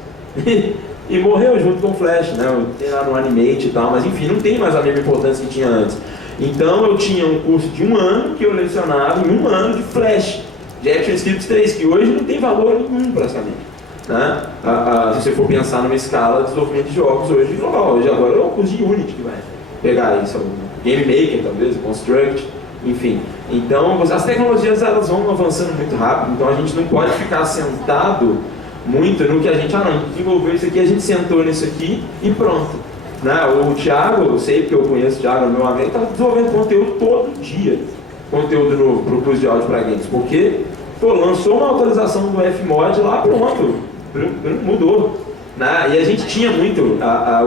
E morreu junto com o Flash, né? Tem lá no Animate e tal, mas enfim, não tem mais a mesma importância que tinha antes. Então eu tinha um curso de 1 ano que eu lecionava em 1 ano de Flash, de ActionScript 3, que hoje não tem valor nenhum praticamente. Né? Se você for pensar numa escala de desenvolvimento de jogos hoje global, hoje agora é o curso de Unity que vai pegar isso, o Game Maker talvez, o Construct, enfim. Então as tecnologias elas vão avançando muito rápido, então a gente não pode ficar sentado muito no que a gente desenvolveu isso aqui, a gente sentou nisso aqui e pronto. Né? O Thiago, eu sei porque eu conheço o Thiago, meu amigo, está desenvolvendo conteúdo todo dia, conteúdo novo para o curso de áudio para games, porque lançou uma atualização do Fmod lá, pronto, mudou. Né? E a gente tinha muito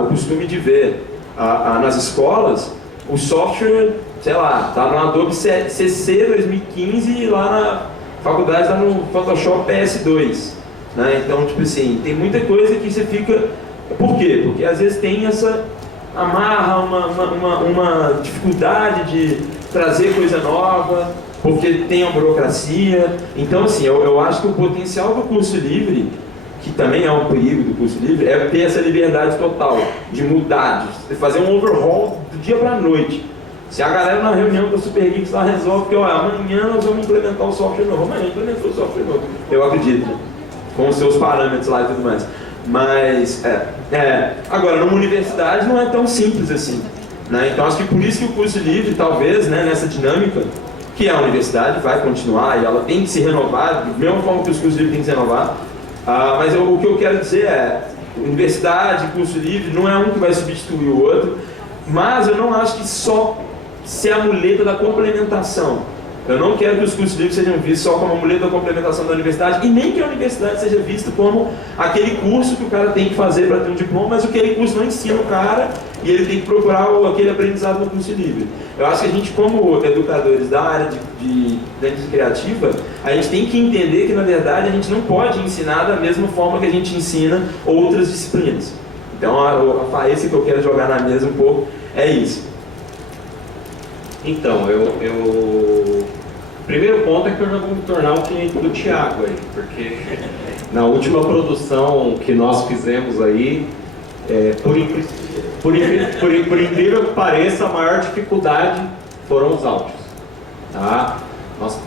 o costume de ver nas escolas o software, sei lá, tá no Adobe CC 2015 e lá na faculdade está no Photoshop PS2. Né? Então, tipo assim, tem muita coisa que você fica... Por quê? Porque às vezes tem essa amarra, uma dificuldade de trazer coisa nova, porque tem a burocracia. Então, assim, eu acho que o potencial do curso livre, que também é um perigo do curso livre, é ter essa liberdade total de mudar, de fazer um overhaul do dia para a noite. Se a galera na reunião da Super Geeks lá resolve que amanhã nós vamos implementar o software novo, amanhã implementou o software novo, eu acredito, com os seus parâmetros lá e tudo mais. Mas, agora, numa universidade não é tão simples assim. Né? Então, acho que por isso que o curso livre, talvez, né, nessa dinâmica, que a universidade vai continuar e ela tem que se renovar, da mesma forma que os cursos livres têm que se renovar. Mas o que eu quero dizer é, universidade, curso livre, não é um que vai substituir o outro, mas eu não acho que só ser a muleta da complementação. Eu não quero que os cursos livres sejam vistos só como a muleta da complementação da universidade, e nem que a universidade seja vista como aquele curso que o cara tem que fazer para ter um diploma, mas aquele curso não ensina o cara e ele tem que procurar aquele aprendizado no curso livre. Eu acho que a gente, como educadores da área da indústria criativa, a gente tem que entender que, na verdade, a gente não pode ensinar da mesma forma que a gente ensina outras disciplinas. Então, a faísca que eu quero jogar na mesa um pouco é isso. Então, o primeiro ponto é que eu já vou me tornar um cliente do Thiago aí, porque na última produção que nós fizemos aí, por incrível que pareça, a maior dificuldade foram os áudios. Tá? Nós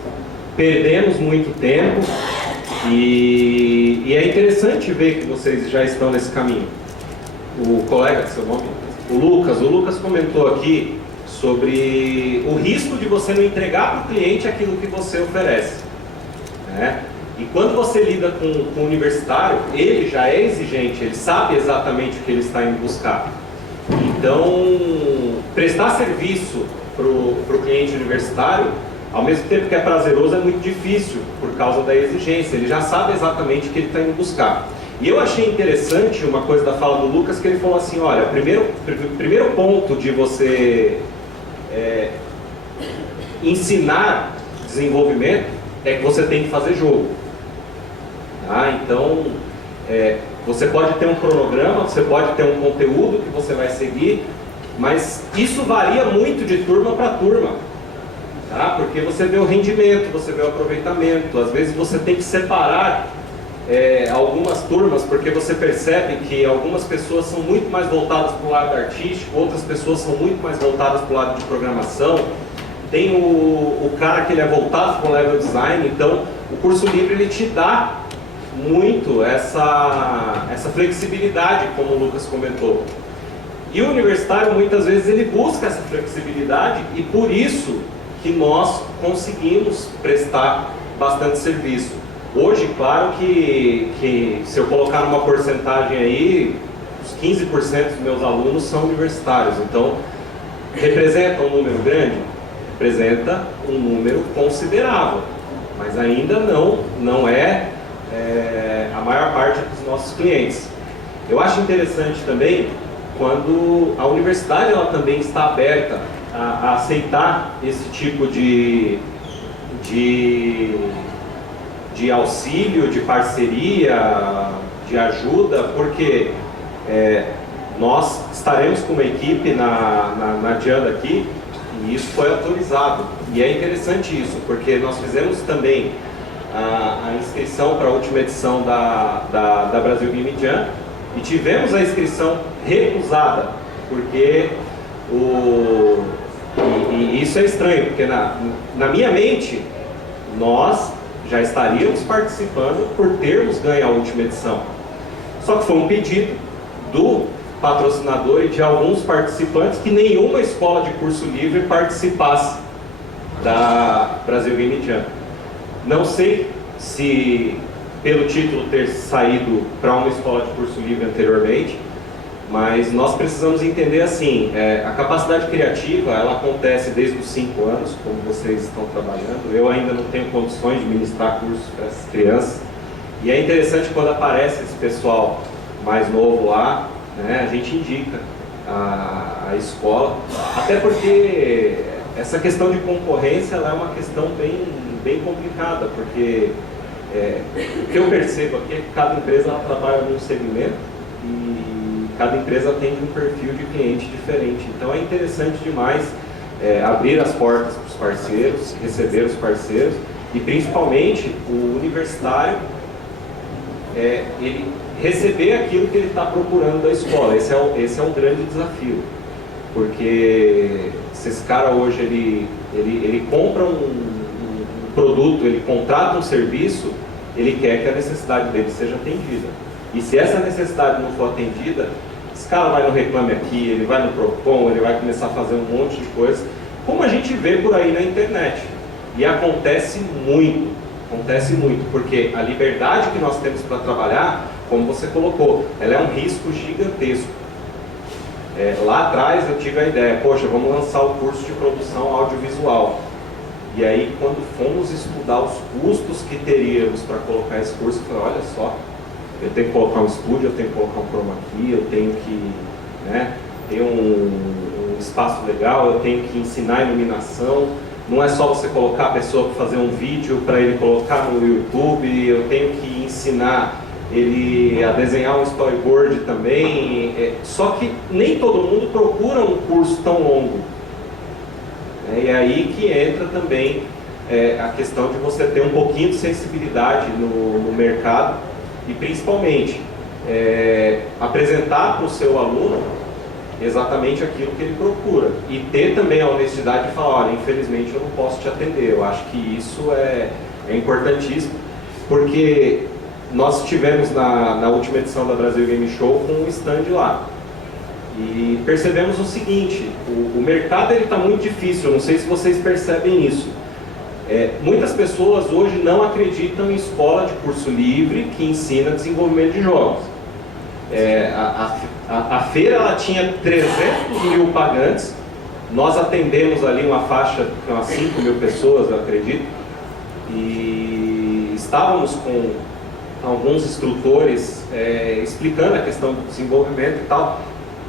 perdemos muito tempo e é interessante ver que vocês já estão nesse caminho. O colega, seu nome? O Lucas comentou aqui sobre o risco de você não entregar para o cliente aquilo que você oferece. Né? E quando você lida com o universitário, ele já é exigente, ele sabe exatamente o que ele está indo buscar. Então, prestar serviço para o cliente universitário, ao mesmo tempo que é prazeroso, é muito difícil por causa da exigência. Ele já sabe exatamente o que ele está indo buscar. E eu achei interessante uma coisa da fala do Lucas, que ele falou assim, olha, o primeiro ponto de você ensinar desenvolvimento é que você tem que fazer jogo. Tá? Então, você pode ter um cronograma, você pode ter um conteúdo que você vai seguir, mas isso varia muito de turma para turma. Tá? Porque você vê o rendimento, você vê o aproveitamento, às vezes você tem que separar algumas turmas, porque você percebe que algumas pessoas são muito mais voltadas para o lado artístico, outras pessoas são muito mais voltadas para o lado de programação. Tem o cara que ele é voltado para o level design. Então o curso livre ele te dá muito essa flexibilidade, como o Lucas comentou. E o universitário muitas vezes ele busca essa flexibilidade, e por isso que nós conseguimos prestar bastante serviço. Hoje, claro que se eu colocar uma porcentagem aí, os 15% dos meus alunos são universitários. Então, representa um número grande? Representa um número considerável, mas ainda não é a maior parte dos nossos clientes. Eu acho interessante também quando a universidade ela também está aberta a aceitar esse tipo de auxílio, de parceria, de ajuda, porque nós estaremos com uma equipe na Dianda aqui, e isso foi autorizado. E é interessante isso, porque nós fizemos também a inscrição para a última edição da Brasil Game Jam, e tivemos a inscrição recusada, porque e isso é estranho, porque na minha mente, nós já estaríamos participando por termos ganho a última edição. Só que foi um pedido do patrocinador e de alguns participantes que nenhuma escola de curso livre participasse da Brasil Game Jam. Não sei se pelo título ter saído para uma escola de curso livre anteriormente, mas nós precisamos entender assim, a capacidade criativa, ela acontece desde os 5 anos, como vocês estão trabalhando. Eu ainda não tenho condições de ministrar cursos para essas crianças, e é interessante quando aparece esse pessoal mais novo lá, né, a gente indica a escola, até porque essa questão de concorrência, ela é uma questão bem complicada, porque o que eu percebo aqui é que cada empresa ela trabalha num segmento e cada empresa tem um perfil de cliente diferente. Então é interessante demais abrir as portas para os parceiros, receber os parceiros e principalmente o universitário, ele receber aquilo que ele está procurando da escola. Esse é um grande desafio, porque se esse cara hoje ele compra um produto, ele contrata um serviço, ele quer que a necessidade dele seja atendida. E se essa necessidade não for atendida, esse cara vai no Reclame Aqui, ele vai no Procon, ele vai começar a fazer um monte de coisa, como a gente vê por aí na internet. E acontece muito, porque a liberdade que nós temos para trabalhar, como você colocou, ela é um risco gigantesco. Lá atrás eu tive a ideia, poxa, vamos lançar o curso de produção audiovisual. E aí, quando fomos estudar os custos que teríamos para colocar esse curso, eu falei, olha só, eu tenho que colocar um estúdio, eu tenho que colocar um chroma key, eu tenho que ter um espaço legal, eu tenho que ensinar iluminação. Não é só você colocar a pessoa para fazer um vídeo para ele colocar no YouTube, eu tenho que ensinar ele a desenhar um storyboard também. Só que nem todo mundo procura um curso tão longo. E é aí que entra também a questão de você ter um pouquinho de sensibilidade no mercado e principalmente apresentar para o seu aluno exatamente aquilo que ele procura e ter também a honestidade de falar, olha, infelizmente eu não posso te atender. Eu acho que isso é importantíssimo, porque nós tivemos na última edição da Brasil Game Show com um stand lá. E percebemos o seguinte, o mercado está muito difícil, eu não sei se vocês percebem isso. Muitas pessoas hoje não acreditam em escola de curso livre que ensina desenvolvimento de jogos. A feira ela tinha 300 mil pagantes, nós atendemos ali uma faixa de umas 5 mil pessoas, eu acredito, e estávamos com alguns instrutores explicando a questão do desenvolvimento e tal.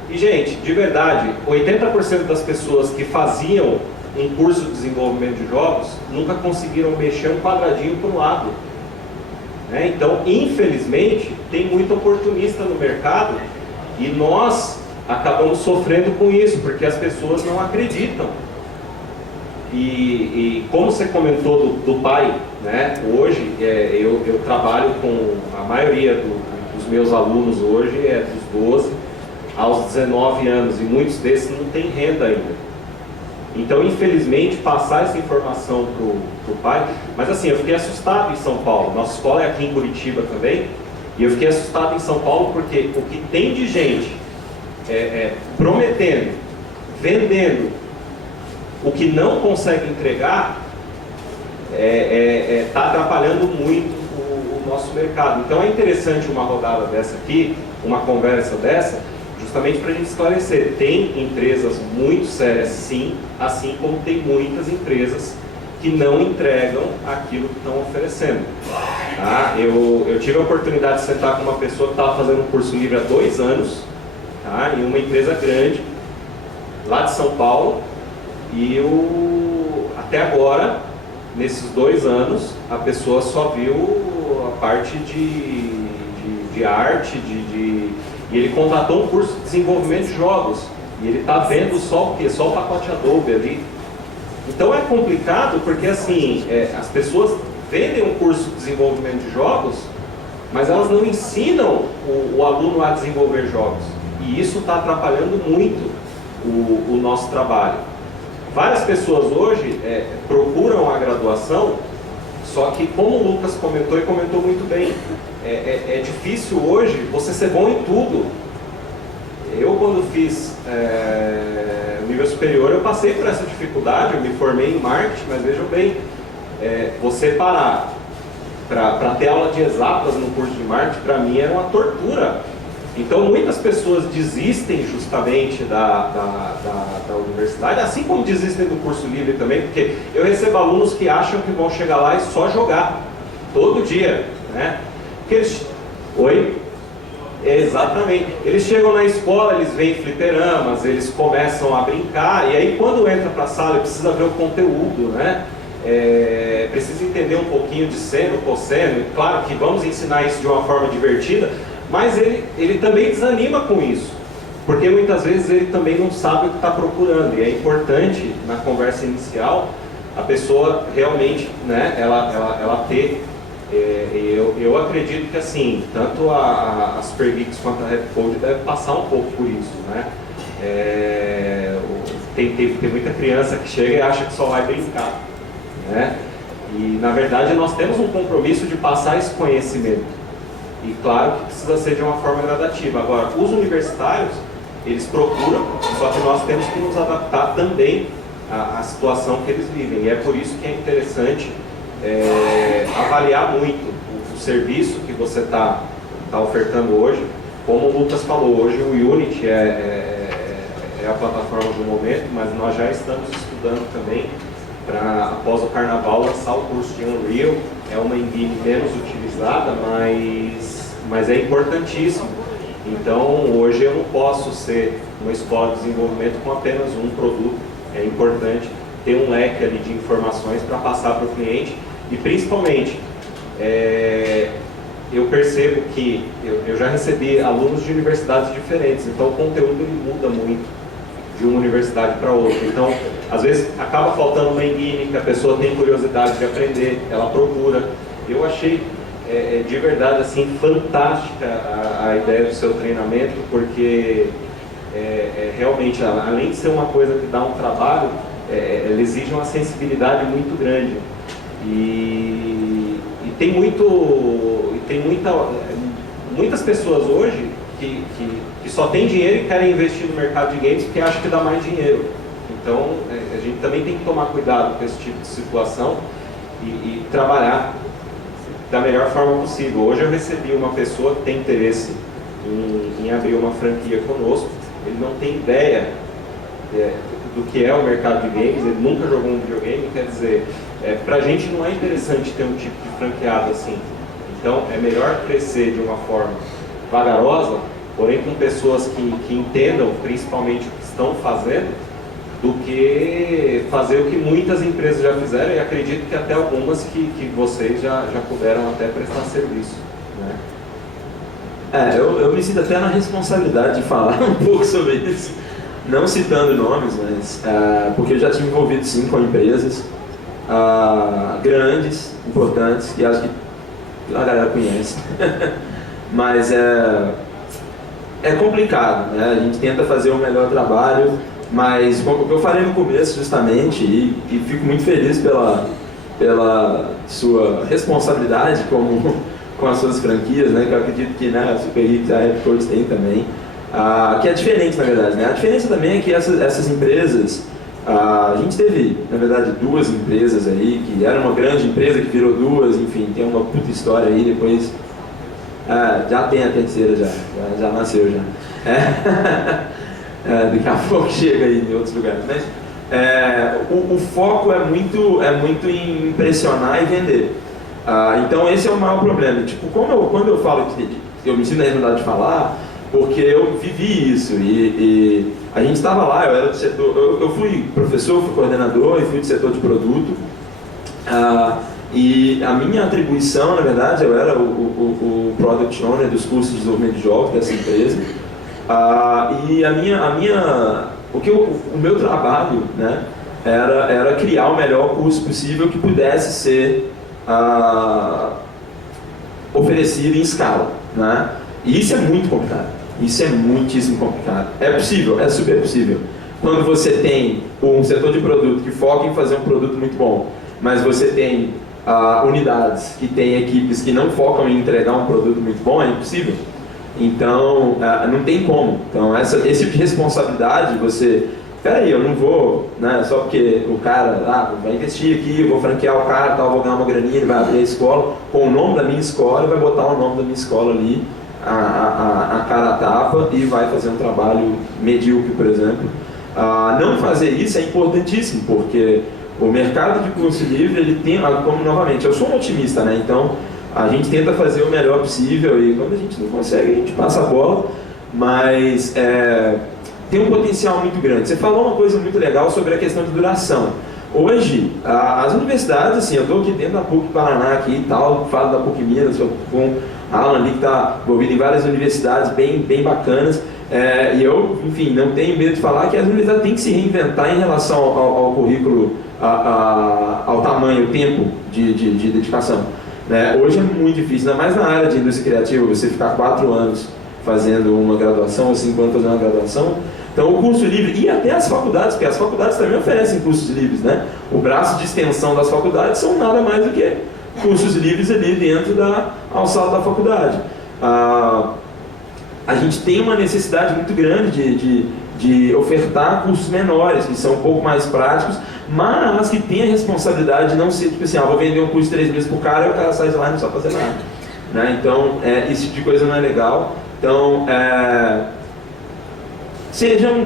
E, gente, de verdade, 80% das pessoas que faziam um curso de desenvolvimento de jogos nunca conseguiram mexer um quadradinho para um lado. Então, infelizmente, tem muito oportunista no mercado e nós acabamos sofrendo com isso, porque as pessoas não acreditam. E como você comentou do pai, hoje eu trabalho com a maioria dos meus alunos hoje, dos 12 aos 19 anos, e muitos desses não têm renda ainda. Então, infelizmente, passar essa informação para o pai, mas assim, eu fiquei assustado em São Paulo, nossa escola é aqui em Curitiba também, e eu fiquei assustado em São Paulo porque o que tem de gente prometendo, vendendo, o que não consegue entregar, está atrapalhando muito o nosso mercado. Então é interessante uma rodada dessa aqui, uma conversa dessa, justamente para a gente esclarecer. Tem empresas muito sérias, sim, assim como tem muitas empresas que não entregam aquilo que estão oferecendo. Tá? Eu tive a oportunidade de sentar com uma pessoa que estava fazendo um curso livre há 2 anos, tá? Em uma empresa grande, lá de São Paulo, e até agora, nesses 2 anos, a pessoa só viu a parte de arte, e ele contratou um curso de desenvolvimento de jogos, e ele está vendo só o quê? Só o pacote Adobe ali. Então é complicado porque assim, as pessoas vendem um curso de desenvolvimento de jogos, mas elas não ensinam o aluno a desenvolver jogos. E isso está atrapalhando muito o nosso trabalho. Várias pessoas hoje procuram a graduação, só que como o Lucas comentou e comentou muito bem, é difícil hoje você ser bom em tudo. Eu, quando fiz o nível superior, eu passei por essa dificuldade, eu me formei em marketing, mas vejam bem, você parar para ter aula de exatas no curso de marketing, para mim era uma tortura. Então muitas pessoas desistem justamente da universidade, assim como desistem do curso livre também, porque eu recebo alunos que acham que vão chegar lá e só jogar, todo dia, né? Porque eles... Oi? Exatamente. Eles chegam na escola, eles veem fliperamas, eles começam a brincar, e aí quando entra para a sala precisa ver o conteúdo, né? Precisa entender um pouquinho de seno, cosseno, e claro que vamos ensinar isso de uma forma divertida, mas ele também desanima com isso, porque muitas vezes ele também não sabe o que está procurando, e é importante na conversa inicial a pessoa realmente, né, ela ter... Eu acredito que assim, tanto a Super Geeks quanto a Red Code deve passar um pouco por isso, né? Tem muita criança que chega e acha que só vai brincar, né? E na verdade nós temos um compromisso de passar esse conhecimento. E claro que precisa ser de uma forma gradativa. Agora, os universitários, eles procuram, só que nós temos que nos adaptar também à situação que eles vivem. E é por isso que é interessante avaliar muito o serviço que você está ofertando hoje. Como o Lucas falou, hoje o Unity é a plataforma do momento, mas nós já estamos estudando também para, após o Carnaval, lançar o curso de Unreal. É uma engine menos utilizada, mas é importantíssimo. Então, hoje eu não posso ser uma escola de desenvolvimento com apenas um produto. É importante ter um leque ali de informações para passar para o cliente. E principalmente, eu percebo que eu já recebi alunos de universidades diferentes, então o conteúdo ele muda muito de uma universidade para outra. Então, às vezes acaba faltando uma engine que a pessoa tem curiosidade de aprender, ela procura. Eu achei de verdade assim fantástica a ideia do seu treinamento, porque realmente, além de ser uma coisa que dá um trabalho, ela exige uma sensibilidade muito grande. E tem muitas pessoas hoje que só tem dinheiro e querem investir no mercado de games porque acham que dá mais dinheiro. Então a gente também tem que tomar cuidado com esse tipo de situação e trabalhar da melhor forma possível. Hoje eu recebi uma pessoa que tem interesse em abrir uma franquia conosco. Ele não tem ideia do que é o mercado de games, ele nunca jogou um videogame, quer dizer, pra gente não é interessante ter um tipo de franqueado assim. Então é melhor crescer de uma forma vagarosa, porém com pessoas que entendam principalmente o que estão fazendo, do que fazer o que muitas empresas já fizeram, e acredito que até algumas que vocês já puderam até prestar serviço, né? Eu me sinto até na responsabilidade de falar um pouco sobre isso, não citando nomes, mas porque eu já tive envolvido sim com empresas grandes, importantes, que acho que a galera conhece, mas é complicado, né? A gente tenta fazer o melhor trabalho, mas como eu falei no começo justamente, e fico muito feliz pela sua responsabilidade com as suas franquias, né? Que eu acredito que a Super Geeks e a Red Code tem também, que é diferente na verdade, né? A diferença também é que essas empresas, a gente teve na verdade duas empresas aí, que era uma grande empresa que virou duas, enfim, tem uma puta história aí, depois já tem a terceira, já nasceu já. Daqui a pouco chega aí em outros lugares, mas o foco é muito em impressionar e vender. Então esse é o maior problema. Tipo, quando eu falo que eu me sinto na realidade de falar, porque eu vivi isso e a gente estava lá, eu era do setor, eu fui professor, fui coordenador e fui do setor de produto. E a minha atribuição, na verdade, eu era o Product Owner dos cursos de desenvolvimento de jogos dessa empresa. E o meu trabalho, né, era criar o melhor curso possível que pudesse ser oferecido em escala, né? E isso é muito complicado, isso é muitíssimo complicado. É possível, é super possível. Quando você tem um setor de produto que foca em fazer um produto muito bom, mas você tem unidades que têm equipes que não focam em entregar um produto muito bom, é impossível. Então, não tem como. Então, esse tipo de responsabilidade, você peraí, eu não vou, né, só porque o cara vai investir aqui, eu vou franquear o cara, tal, vou ganhar uma graninha, ele vai abrir a escola com o nome da minha escola e vai botar o nome da minha escola ali, a cara a tapa, e vai fazer um trabalho medíocre, por exemplo. Não fazer isso é importantíssimo, porque o mercado de curso livre, ele tem, como novamente, eu sou um otimista, né, então a gente tenta fazer o melhor possível e quando a gente não consegue, a gente passa a bola, mas tem um potencial muito grande. Você falou uma coisa muito legal sobre a questão de duração. Hoje, as universidades, assim, eu estou aqui dentro da PUC Paraná aqui e tal, falo da PUC Minas, com o Alan ali que está envolvido em várias universidades bem bacanas, e eu, enfim, não tenho medo de falar que as universidades têm que se reinventar em relação ao currículo, ao tamanho, o tempo de dedicação. Né? Hoje é muito difícil, ainda mais na área de indústria criativa, você ficar 4 anos fazendo uma graduação, ou 5 anos fazendo uma graduação. Então o curso livre, e até as faculdades, porque as faculdades também oferecem cursos livres, né? O braço de extensão das faculdades são nada mais do que cursos livres ali dentro da alçada da faculdade. A gente tem uma necessidade muito grande de ofertar cursos menores, que são um pouco mais práticos, mas que tem a responsabilidade de não ser tipo assim, vou vender um curso de 3 meses pro cara e o cara sai de lá e não sabe fazer nada. Né? Então, esse tipo de coisa não é legal. Então,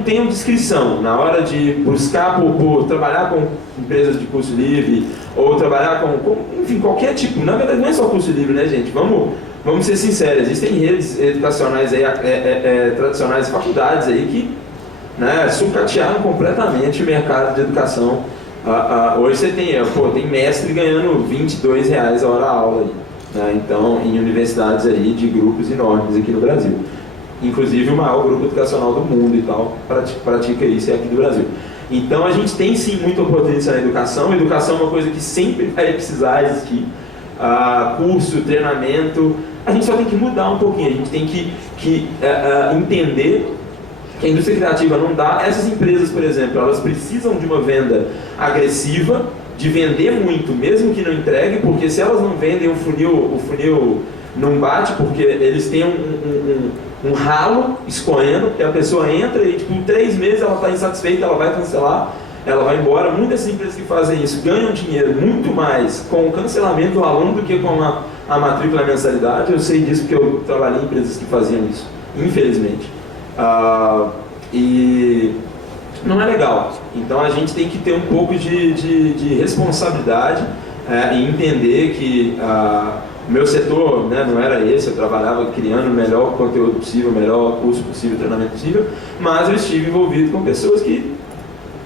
tenham discrição na hora de buscar por trabalhar com empresas de curso livre ou trabalhar com enfim, qualquer tipo. Na verdade, não é só curso livre, né, gente? Vamos ser sinceros, existem redes educacionais aí, tradicionais, faculdades aí que, né, sucatearam completamente o mercado de educação. Hoje você tem mestre ganhando R$22 a hora a aula aí, né? Então, em universidades aí de grupos enormes aqui no Brasil. Inclusive o maior grupo educacional do mundo e tal, pratica isso aqui do Brasil. Então a gente tem sim muita oportunidade na educação. Educação é uma coisa que sempre vai precisar existir. Curso, treinamento, a gente só tem que mudar um pouquinho, a gente tem que entender que a indústria criativa não dá. Essas empresas, por exemplo, elas precisam de uma venda agressiva, de vender muito, mesmo que não entregue, porque se elas não vendem, o funil não bate, porque eles têm um ralo escorrendo, porque a pessoa entra e em 3 meses ela está insatisfeita, ela vai cancelar, ela vai embora. Muitas empresas que fazem isso ganham dinheiro muito mais com o cancelamento do aluno do que com a matrícula e a mensalidade. Eu sei disso porque eu trabalhei em empresas que faziam isso, infelizmente. E não é legal. Então a gente tem que ter um pouco de responsabilidade e entender que o meu setor, né, não era esse. Eu trabalhava criando o melhor conteúdo possível, o melhor curso possível, treinamento possível, mas eu estive envolvido com pessoas que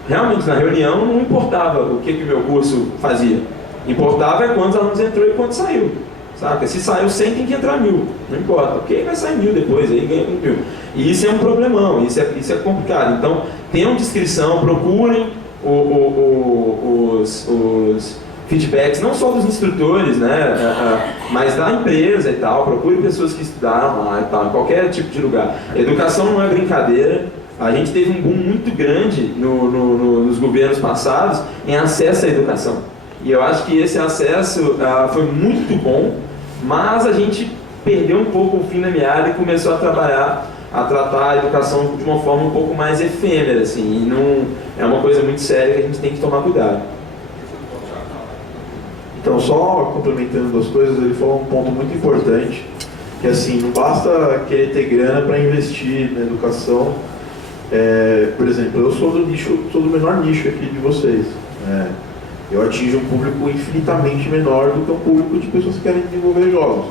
realmente na reunião não importava o que o meu curso fazia. Importava quantos alunos entrou e quantos saiu. Saca? Se saiu 100, tem que entrar 1000. Não importa, porque vai sair 1000 depois, aí ganha 1000. E isso é um problemão, isso é complicado. Então, tenham discrição, procurem os feedbacks, não só dos instrutores, né, mas da empresa e tal. Procure pessoas que estudaram lá e tal, em qualquer tipo de lugar. Educação não é brincadeira. A gente teve um boom muito grande nos governos passados em acesso à educação. E eu acho que esse acesso foi muito bom, mas a gente perdeu um pouco o fim da meada e começou a tratar a educação de uma forma um pouco mais efêmera, assim, e não é uma coisa muito séria que a gente tem que tomar cuidado. Então, só complementando 2 coisas, ele falou um ponto muito importante, que assim, não basta querer ter grana para investir na educação. Por exemplo, eu sou do menor nicho aqui de vocês. Eu atingo um público infinitamente menor do que um público de pessoas que querem desenvolver jogos.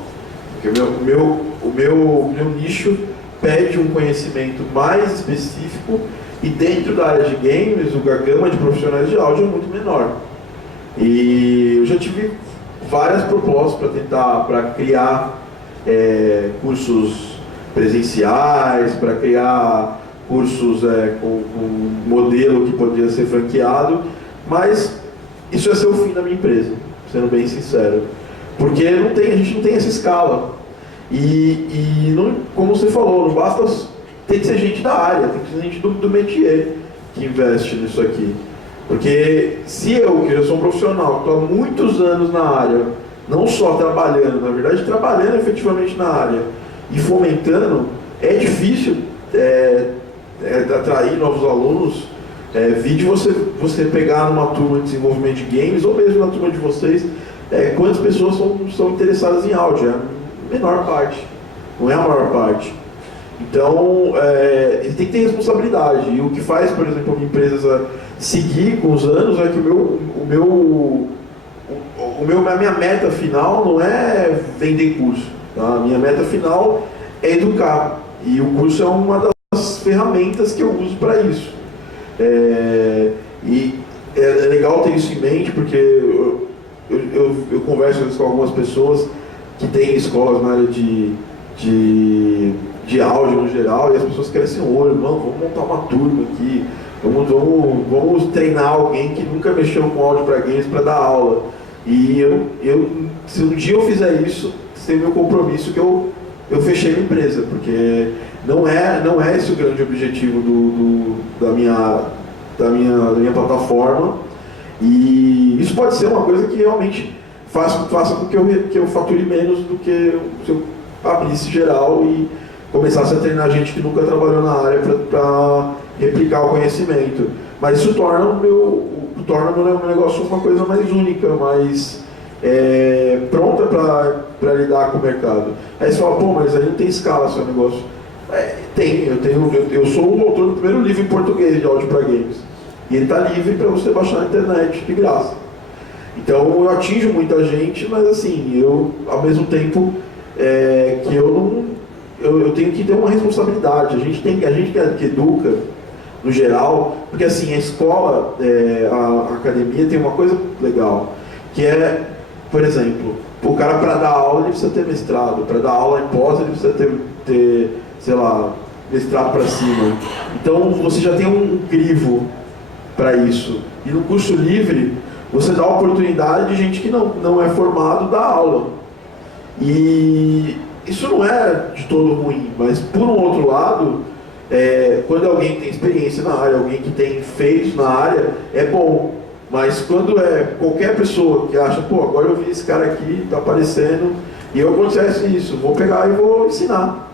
Porque o meu nicho pede um conhecimento mais específico e dentro da área de games, a gama de profissionais de áudio é muito menor. E eu já tive várias propostas para criar cursos presenciais, para criar cursos com um modelo que podia ser franqueado, mas isso ia ser o fim da minha empresa, sendo bem sincero. Porque a gente não tem essa escala. E não, como você falou, não basta, tem que ser gente da área, tem que ser gente do métier que investe nisso aqui. Porque se eu, que já sou um profissional, estou há muitos anos na área, não só trabalhando, na verdade trabalhando efetivamente na área e fomentando, é difícil atrair novos alunos Vide você pegar numa turma de desenvolvimento de games, ou mesmo na turma de vocês, quantas pessoas são interessadas em áudio. É a menor parte, não é a maior parte. Então, ele tem que ter responsabilidade. E o que faz, por exemplo, uma empresa seguir com os anos é que a minha meta final não é vender curso. Tá? A minha meta final é educar. E o curso é uma das ferramentas que eu uso para isso. E é legal ter isso em mente, porque eu converso às vezes com algumas pessoas que têm escolas na área de áudio no geral, e as pessoas querem assim, olho, não, vamos montar uma turma aqui, vamos treinar alguém que nunca mexeu com áudio para games para dar aula. E se um dia eu fizer isso, tem meu compromisso que eu fechei minha empresa, porque não é esse o grande objetivo da minha plataforma. E isso pode ser uma coisa que realmente faça com que eu fature menos do que se eu abrisse geral e começasse a treinar gente que nunca trabalhou na área para replicar o conhecimento. Mas isso torna o meu negócio uma coisa mais única, mais pronta para lidar com o mercado. Aí você fala, pô, mas aí não tem escala seu negócio. Eu sou o autor do primeiro livro em português de áudio para games. E ele está livre para você baixar na internet de graça. Então eu atinjo muita gente, mas assim, eu ao mesmo tempo que eu tenho que ter uma responsabilidade. A gente que educa, no geral, porque assim, a escola, a academia tem uma coisa legal, que é, por exemplo, o cara para dar aula ele precisa ter mestrado, para dar aula em pós ele precisa ter sei lá, mestrado para cima. Então você já tem um crivo para isso. E no curso livre, você dá a oportunidade de gente que não é formado dar aula. E isso não é de todo ruim, mas por um outro lado, quando alguém tem experiência na área, alguém que tem feito na área, é bom. Mas quando qualquer pessoa que acha, pô, agora eu vi esse cara aqui, tá aparecendo, e acontece isso, vou pegar e vou ensinar.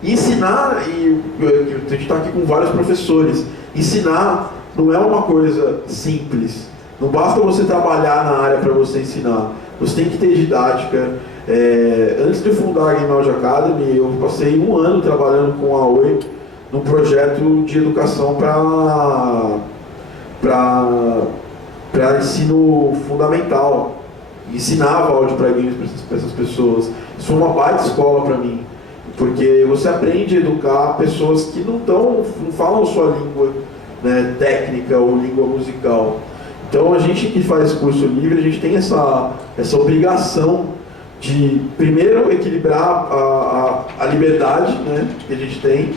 E ensinar, e a gente está aqui com vários professores, ensinar não é uma coisa simples. Não basta você trabalhar na área para você ensinar. Você tem que ter didática. Antes de fundar a Game Audio Academy, eu passei 1 ano trabalhando com a Oi num projeto de educação para ensino fundamental. Ensinava áudio para games para essas pessoas. Isso foi uma baita escola para mim, porque você aprende a educar pessoas que não falam sua língua, né, técnica ou língua musical. Então a gente que faz curso livre, a gente tem essa obrigação de, primeiro, equilibrar a liberdade, né, que a gente tem,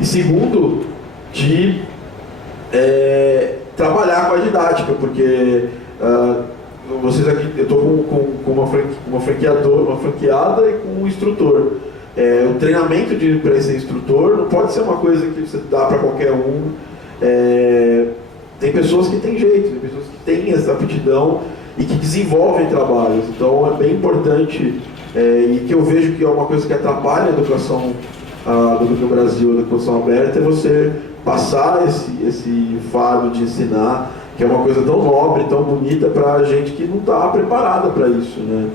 e segundo, de trabalhar com a didática, porque vocês aqui, eu estou com uma franqueada e com um instrutor. O treinamento para ser instrutor não pode ser uma coisa que você dá para qualquer um. Tem pessoas que têm jeito, tem pessoas que têm essa aptidão e que desenvolvem trabalhos. Então é bem importante, e que eu vejo que é uma coisa que atrapalha a educação do Brasil, a educação aberta, é você passar esse fardo de ensinar, que é uma coisa tão nobre, tão bonita para gente que não está preparada para isso, né?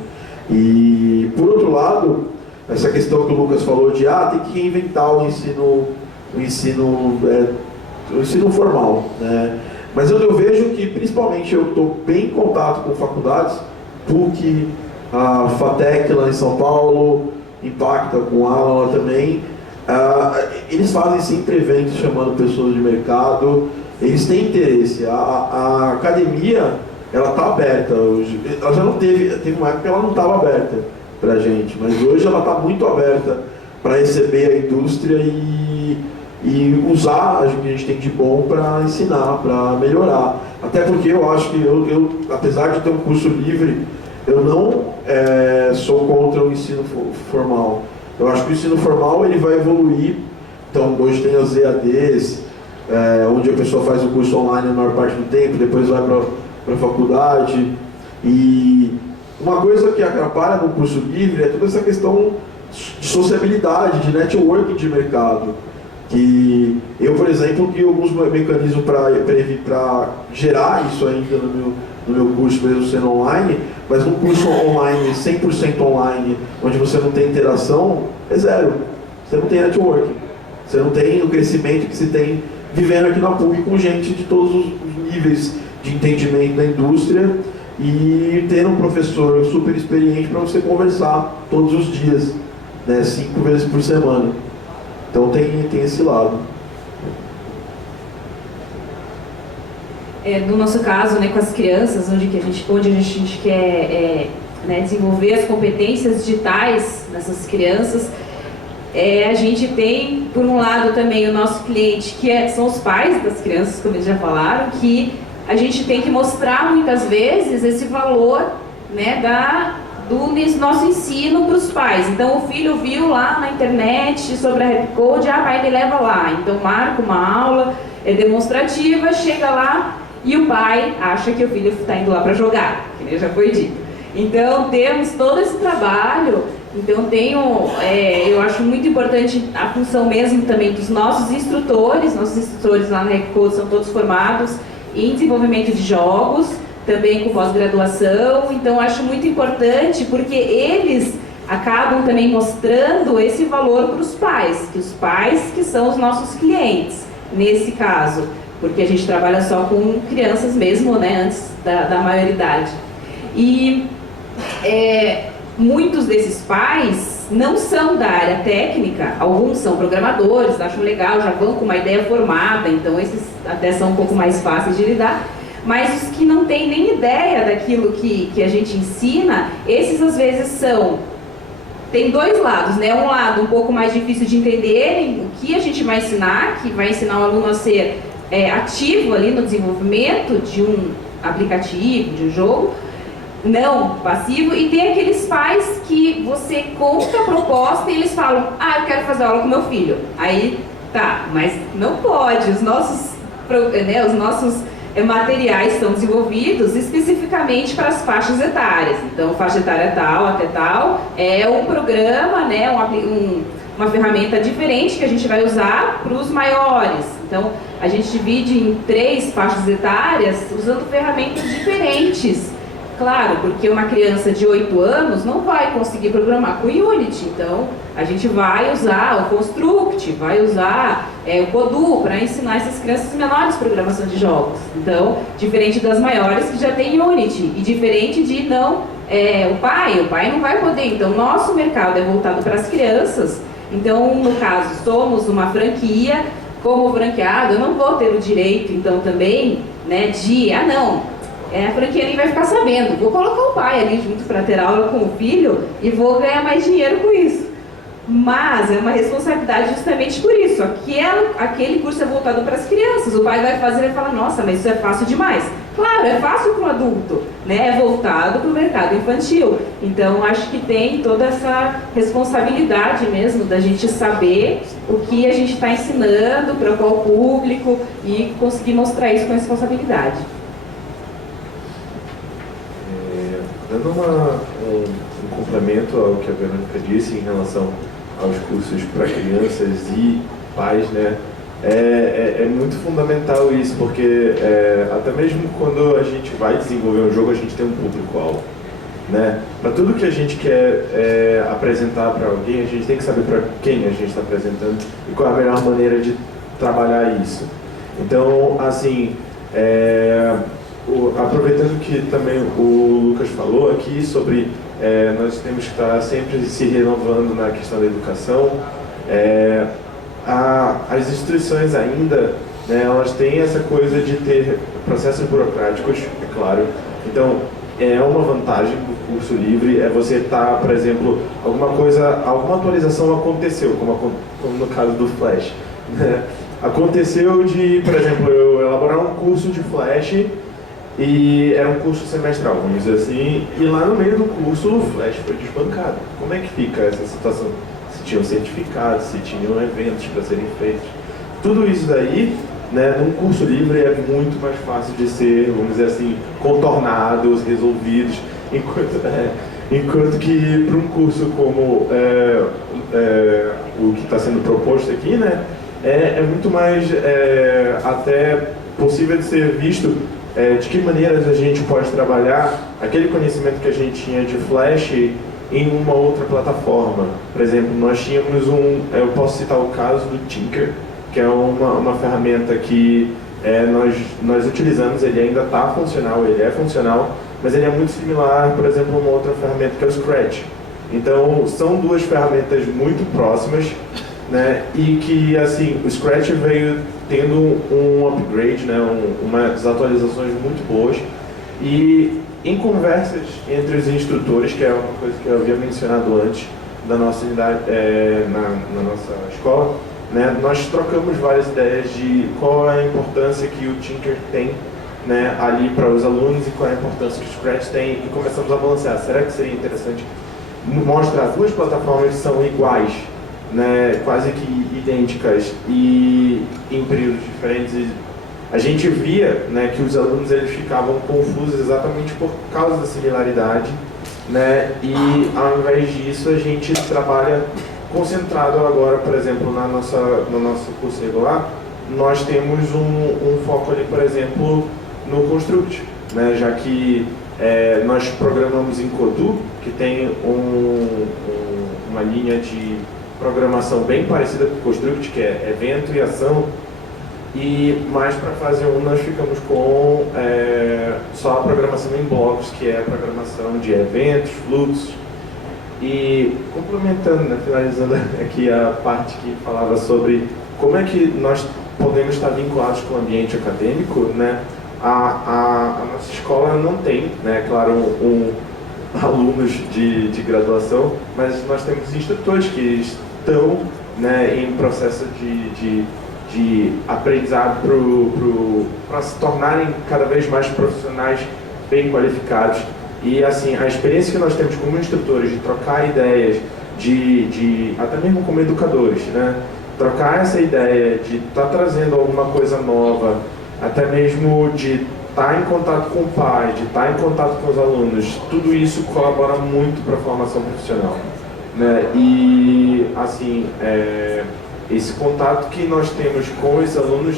E por outro lado, essa questão que o Lucas falou de tem que reinventar o ensino formal, né? Mas eu vejo que, principalmente, eu estou bem em contato com faculdades, PUC, a FATEC lá em São Paulo, Impacta com a Alan lá também. Eles fazem sempre eventos chamando pessoas de mercado, eles têm interesse. A academia, ela está aberta hoje. Ela já não teve uma época que ela não estava aberta para a gente, mas hoje ela está muito aberta para receber a indústria e usar o que a gente tem de bom para ensinar, para melhorar. Até porque eu acho que eu, apesar de ter um curso livre, eu não sou contra o ensino formal. Eu acho que o ensino formal ele vai evoluir. Então hoje tem os EADs, onde a pessoa faz o curso online a maior parte do tempo, depois vai para a faculdade. E uma coisa que atrapalha no curso livre é toda essa questão de sociabilidade, de networking de mercado. Que eu, por exemplo, que alguns mecanismos para gerar isso ainda no meu curso, mesmo sendo online, mas num curso online, 100% online, onde você não tem interação, é zero. Você não tem networking. Você não tem o crescimento que se tem vivendo aqui na PUC com gente de todos os níveis de entendimento da indústria e ter um professor super experiente para você conversar todos os dias, né, 5 vezes por semana. Então tem esse lado. No nosso caso, né, com as crianças, onde a gente quer né, desenvolver as competências digitais nessas crianças, a gente tem, por um lado, também o nosso cliente, que são os pais das crianças, como eles já falaram, que a gente tem que mostrar muitas vezes esse valor, né, do nosso ensino para os pais. Então o filho viu lá na internet sobre a Rapcode, pai, me leva lá. Então marca uma aula demonstrativa, chega lá e o pai acha que o filho está indo lá para jogar, que já foi dito. Então temos todo esse trabalho. Então eu acho muito importante a função mesmo também dos nossos instrutores lá na Rapcode são todos formados em desenvolvimento de jogos, também com pós-graduação, então acho muito importante porque eles acabam também mostrando esse valor para os pais, que são os nossos clientes, nesse caso, porque a gente trabalha só com crianças mesmo, né, antes da maioridade. E muitos desses pais não são da área técnica, alguns são programadores, acham legal, já vão com uma ideia formada, então esses até são um pouco mais fáceis de lidar. Mas os que não têm nem ideia daquilo que a gente ensina, esses às vezes tem dois lados, né? Um lado um pouco mais difícil de entenderem o que a gente vai ensinar, que vai ensinar o aluno a ser ativo ali no desenvolvimento de um aplicativo, de um jogo, não passivo, e tem aqueles pais que você conta a proposta e eles falam, eu quero fazer aula com meu filho. Aí, tá, mas não pode, os nossos materiais são desenvolvidos especificamente para as faixas etárias. Então, faixa etária tal até tal é um programa, né, uma ferramenta diferente que a gente vai usar para os maiores. Então, a gente divide em 3 faixas etárias usando ferramentas diferentes. Claro, porque uma criança de 8 anos não vai conseguir programar com Unity, então a gente vai usar o Construct, vai usar o Kodu para ensinar essas crianças menores programação de jogos. Então, diferente das maiores que já tem Unity, e diferente de o pai não vai poder. Então, nosso mercado é voltado para as crianças, então, no caso, somos uma franquia, como franqueado, eu não vou ter o direito, então, também, né, de, a franquia nem vai ficar sabendo. Vou colocar o pai ali junto para ter aula com o filho e vou ganhar mais dinheiro com isso. Mas é uma responsabilidade justamente por isso. Aquele curso é voltado para as crianças. O pai vai fazer e vai falar, nossa, mas isso é fácil demais. Claro, é fácil para o adulto, né? É voltado para o mercado infantil. Então, acho que tem toda essa responsabilidade mesmo da gente saber o que a gente está ensinando, para qual público e conseguir mostrar isso com responsabilidade. Dando um complemento ao que a Verônica disse em relação aos cursos para crianças e pais, né? É muito fundamental isso, porque até mesmo quando a gente vai desenvolver um jogo, a gente tem um público-alvo, né? Para tudo que a gente quer apresentar para alguém, a gente tem que saber para quem a gente está apresentando e qual é a melhor maneira de trabalhar isso. Então, assim, aproveitando que também o Lucas falou aqui sobre nós temos que estar sempre se renovando na questão da educação, as instituições ainda, né, elas têm essa coisa de ter processos burocráticos, é claro. Então, uma vantagem do curso livre você estar, por exemplo, alguma atualização aconteceu, como no caso do Flash, né? Aconteceu de, por exemplo, eu elaborar um curso de Flash e era um curso semestral, vamos dizer assim, e lá no meio do curso o Flash foi desbancado. Como é que fica essa situação? Se tinham certificados, se tinham eventos para serem feitos. Tudo isso daí, né, num curso livre é muito mais fácil de ser, vamos dizer assim, contornados, resolvidos, enquanto que para um curso como o que está sendo proposto aqui, né, é muito mais até possível de ser visto de que maneiras a gente pode trabalhar aquele conhecimento que a gente tinha de Flash em uma outra plataforma. Por exemplo, nós tínhamos eu posso citar o caso do Tinker, que é uma ferramenta que nós utilizamos, ele ainda está funcional, ele é funcional, mas ele é muito similar, por exemplo, a uma outra ferramenta que é o Scratch. Então, são duas ferramentas muito próximas, né, e que, assim, o Scratch veio tendo um upgrade, né, umas atualizações muito boas, e em conversas entre os instrutores, que é uma coisa que eu havia mencionado antes da nossa unidade, na nossa escola, né, nós trocamos várias ideias de qual é a importância que o Tinker tem, né, ali para os alunos e qual é a importância que o Scratch tem, e começamos a balancear. Será que seria interessante mostrar duas plataformas que são iguais, né, quase que idênticas e em períodos diferentes? A gente via, né, que os alunos eles ficavam confusos exatamente por causa da similaridade, né, e ao invés disso a gente trabalha concentrado agora, por exemplo, no nosso curso regular, nós temos um foco ali, por exemplo, no Construct, né, já que nós programamos em Kodu, que tem uma linha de programação bem parecida com o Construct, que é evento e ação, e mais para fase 1 nós ficamos com só a programação em blocos, que é a programação de eventos, fluxos. E complementando, né, finalizando aqui a parte que falava sobre como é que nós podemos estar vinculados com o ambiente acadêmico, né, a nossa escola não tem, né, claro, alunos de graduação, mas nós temos instrutores que estão, né, em processo de aprendizado para se tornarem cada vez mais profissionais bem qualificados. E assim, a experiência que nós temos como instrutores de trocar ideias, até mesmo como educadores, né, trocar essa ideia de estar trazendo alguma coisa nova, até mesmo de estar em contato com o pai, de estar em contato com os alunos, tudo isso colabora muito para a formação profissional, né? E assim, esse contato que nós temos com os alunos,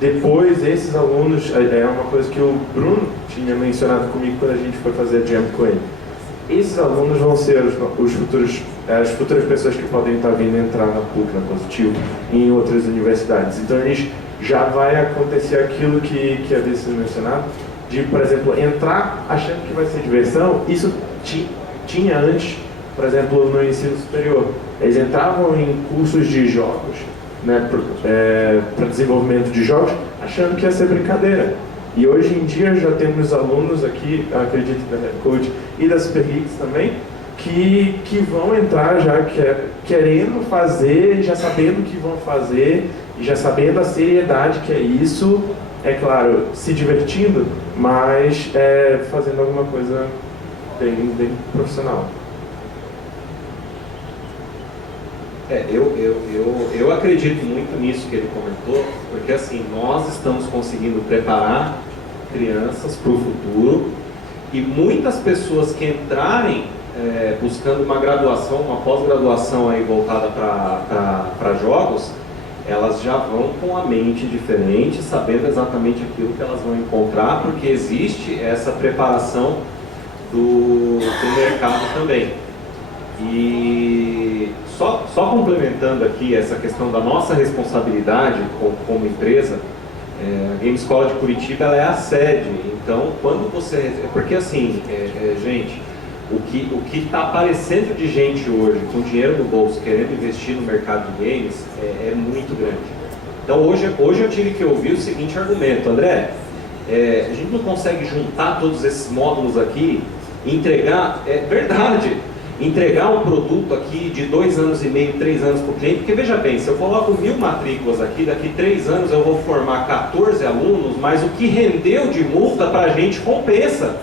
depois esses alunos, é uma coisa que o Bruno tinha mencionado comigo quando a gente foi fazer a Jam com ele. Esses alunos vão ser as futuras pessoas que podem estar vindo entrar na PUC, na Positivo, e em outras universidades. Então eles já vai acontecer aquilo que havia sido mencionado, de, por exemplo, entrar achando que vai ser diversão. Isso tinha antes, por exemplo, no ensino superior. Eles entravam em cursos de jogos, né, para desenvolvimento de jogos, achando que ia ser brincadeira. E hoje em dia já temos alunos aqui, acredito da Red Code e da Super Geeks também, que vão entrar já querendo fazer, já sabendo o que vão fazer, e já sabendo a seriedade que é isso, é claro, se divertindo, mas fazendo alguma coisa bem profissional. Eu acredito muito nisso que ele comentou, porque assim, nós estamos conseguindo preparar crianças para o futuro, e muitas pessoas que entrarem buscando uma graduação, uma pós-graduação aí voltada para jogos, elas já vão com a mente diferente, sabendo exatamente aquilo que elas vão encontrar, porque existe essa preparação do mercado também. E só complementando aqui essa questão da nossa responsabilidade como empresa, a Game Escola de Curitiba ela é a sede. Então, quando você... Porque assim, gente, o que está aparecendo de gente hoje com dinheiro no bolso querendo investir no mercado de games é muito grande. Então hoje eu tive que ouvir o seguinte argumento: André, a gente não consegue juntar todos esses módulos aqui e entregar, verdade, entregar um produto aqui de 2 anos e meio, 3 anos para o cliente, porque veja bem, se eu coloco 1000 matrículas aqui, daqui 3 anos eu vou formar 14 alunos, mas o que rendeu de multa para a gente compensa.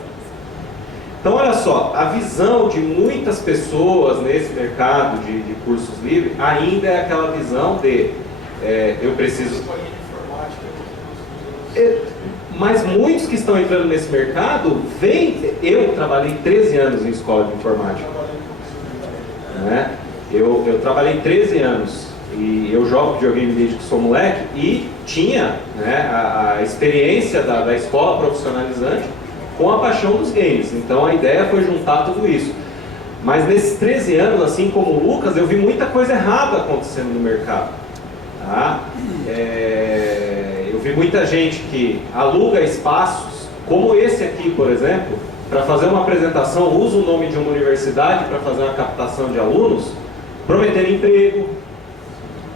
Então, olha só, a visão de muitas pessoas nesse mercado de cursos livres ainda é aquela visão de eu preciso... Mas muitos que estão entrando nesse mercado, eu trabalhei 13 anos em escola de informática. Né? Eu trabalhei 13 anos E eu jogo videogame desde que sou moleque e tinha, né, a experiência da escola profissionalizante com a paixão dos games. Então a ideia foi juntar tudo isso. Mas nesses 13 anos, assim como o Lucas, eu vi muita coisa errada acontecendo no mercado. Tá? Eu vi muita gente que aluga espaços, como esse aqui, por exemplo, para fazer uma apresentação, usa o nome de uma universidade para fazer uma captação de alunos, prometendo emprego,